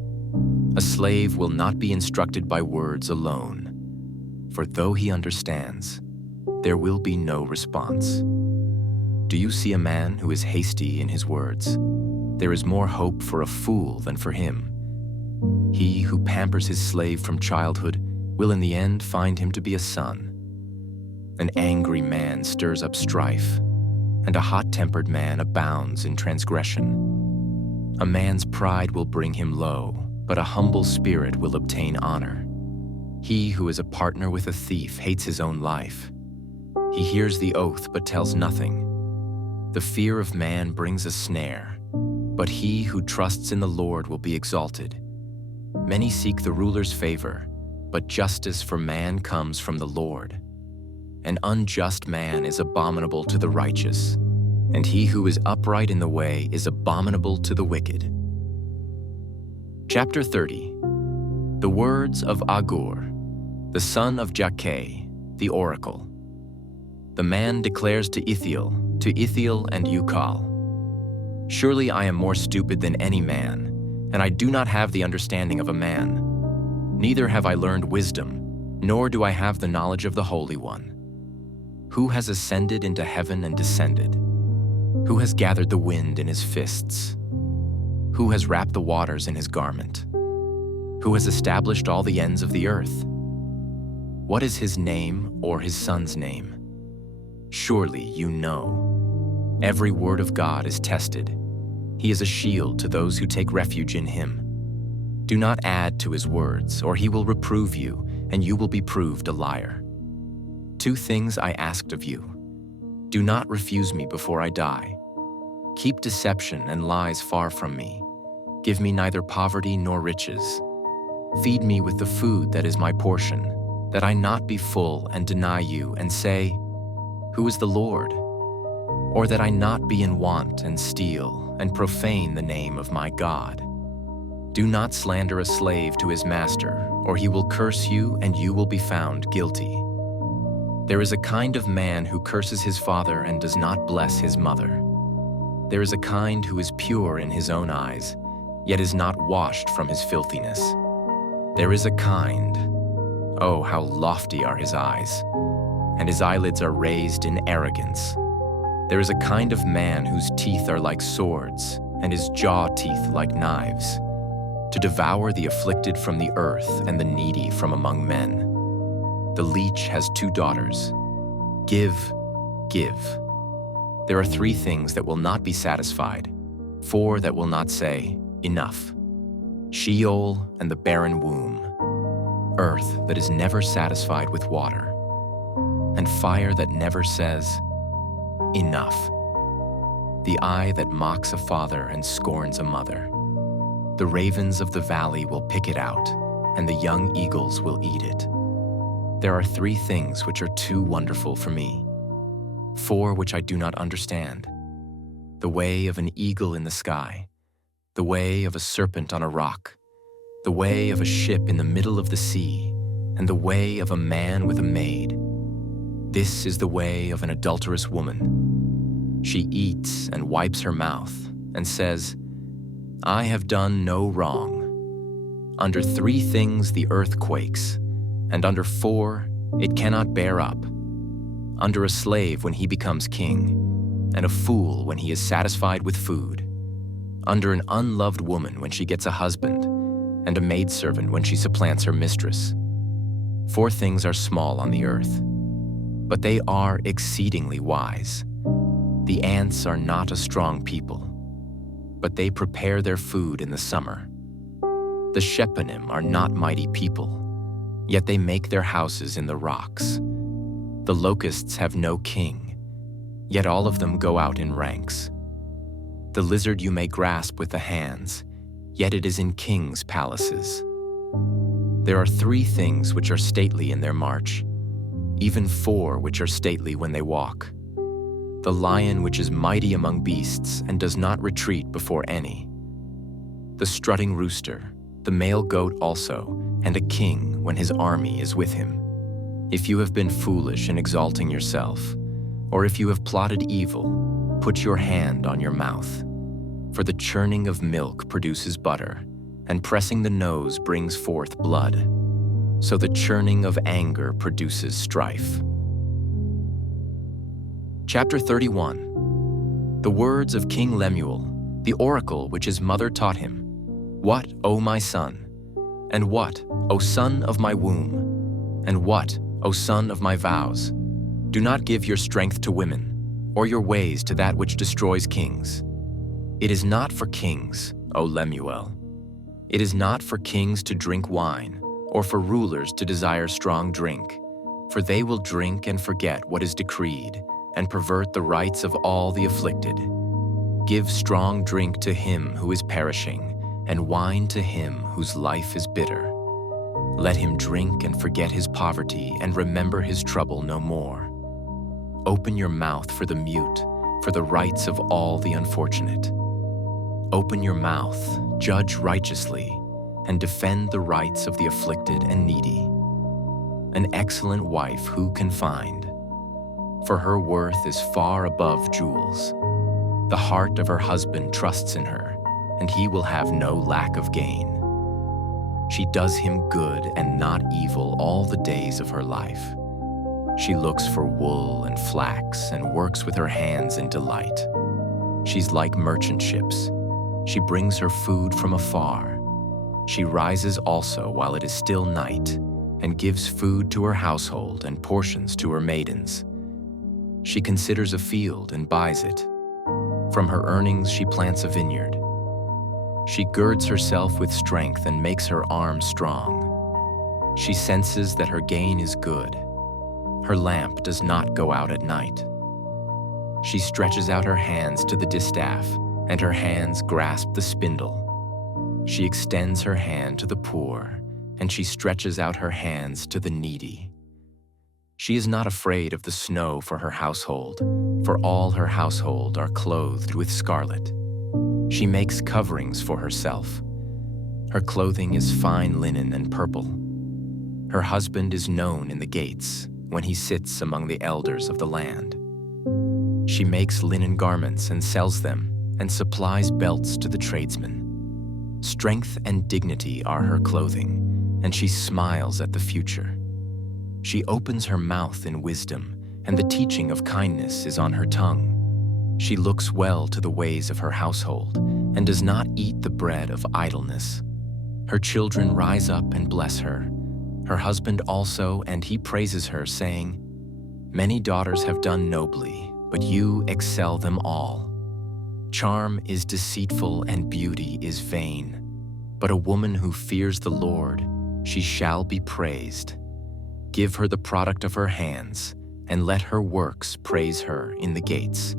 A slave will not be instructed by words alone, for though he understands, there will be no response. Do you see a man who is hasty in his words? There is more hope for a fool than for him. He who pampers his slave from childhood will in the end find him to be a son. An angry man stirs up strife, and a hot-tempered man abounds in transgression. A man's pride will bring him low, but a humble spirit will obtain honor. He who is a partner with a thief hates his own life. He hears the oath but tells nothing. The fear of man brings a snare, but he who trusts in the Lord will be exalted. Many seek the ruler's favor, but justice for man comes from the Lord. An unjust man is abominable to the righteous, and he who is upright in the way is abominable to the wicked. Chapter 30. The words of Agur, the son of Jakeh, the oracle. The man declares to Ithiel and Ukal, "Surely I am more stupid than any man, and I do not have the understanding of a man. Neither have I learned wisdom, nor do I have the knowledge of the Holy One. Who has ascended into heaven and descended? Who has gathered the wind in his fists? Who has wrapped the waters in his garment? Who has established all the ends of the earth? What is his name or his son's name? Surely you know. Every word of God is tested. He is a shield to those who take refuge in him. Do not add to his words, or he will reprove you, and you will be proved a liar. 2 things I asked of you. Do not refuse me before I die. Keep deception and lies far from me. Give me neither poverty nor riches. Feed me with the food that is my portion, that I not be full and deny you and say, 'Who is the Lord?' Or that I not be in want and steal and profane the name of my God. Do not slander a slave to his master, or he will curse you and you will be found guilty. There is a kind of man who curses his father and does not bless his mother. There is a kind who is pure in his own eyes, yet is not washed from his filthiness. There is a kind, oh, how lofty are his eyes, and his eyelids are raised in arrogance. There is a kind of man whose teeth are like swords, and his jaw teeth like knives, to devour the afflicted from the earth and the needy from among men. The leech has 2 daughters. Give, give. There are 3 things that will not be satisfied, 4 that will not say, enough. Sheol and the barren womb, earth that is never satisfied with water, and fire that never says, enough. The eye that mocks a father and scorns a mother. The ravens of the valley will pick it out, and the young eagles will eat it. There are 3 things which are too wonderful for me, 4 which I do not understand. The way of an eagle in the sky, the way of a serpent on a rock, the way of a ship in the middle of the sea, and the way of a man with a maid. This is the way of an adulterous woman. She eats and wipes her mouth and says, I have done no wrong. Under 3 things the earth quakes, and under 4 it cannot bear up. Under a slave when he becomes king, and a fool when he is satisfied with food. Under an unloved woman when she gets a husband, and a maidservant when she supplants her mistress. 4 things are small on the earth, but they are exceedingly wise. The ants are not a strong people, but they prepare their food in the summer. The Shepanim are not mighty people, yet they make their houses in the rocks. The locusts have no king, yet all of them go out in ranks. The lizard you may grasp with the hands, yet it is in kings' palaces. There are 3 things which are stately in their march, even 4 which are stately when they walk. The lion which is mighty among beasts and does not retreat before any. The strutting rooster, the male goat also, and a king when his army is with him. If you have been foolish in exalting yourself, or if you have plotted evil, put your hand on your mouth. For the churning of milk produces butter, and pressing the nose brings forth blood. So the churning of anger produces strife. Chapter 31. The words of King Lemuel, the oracle which his mother taught him. What, O my son? And what, O son of my womb? And what, O son of my vows? Do not give your strength to women, or your ways to that which destroys kings. It is not for kings, O Lemuel. It is not for kings to drink wine, or for rulers to desire strong drink, for they will drink and forget what is decreed, and pervert the rights of all the afflicted. Give strong drink to him who is perishing, and wine to him whose life is bitter. Let him drink and forget his poverty, and remember his trouble no more. Open your mouth for the mute, for the rights of all the unfortunate. Open your mouth, judge righteously, and defend the rights of the afflicted and needy. An excellent wife who can find? For her worth is far above jewels. The heart of her husband trusts in her, and he will have no lack of gain. She does him good and not evil all the days of her life. She looks for wool and flax and works with her hands in delight. She's like merchant ships. She brings her food from afar. She rises also while it is still night, and gives food to her household and portions to her maidens. She considers a field and buys it. From her earnings she plants a vineyard. She girds herself with strength and makes her arms strong. She senses that her gain is good. Her lamp does not go out at night. She stretches out her hands to the distaff, and her hands grasp the spindle. She extends her hand to the poor, and she stretches out her hands to the needy. She is not afraid of the snow for her household, for all her household are clothed with scarlet. She makes coverings for herself. Her clothing is fine linen and purple. Her husband is known in the gates when he sits among the elders of the land. She makes linen garments and sells them, and supplies belts to the tradesmen. Strength and dignity are her clothing, and she smiles at the future. She opens her mouth in wisdom, and the teaching of kindness is on her tongue. She looks well to the ways of her household, and does not eat the bread of idleness. Her children rise up and bless her, her husband also, and he praises her, saying, "Many daughters have done nobly, but you excel them all." Charm is deceitful and beauty is vain, but a woman who fears the Lord, she shall be praised. Give her the product of her hands, and let her works praise her in the gates.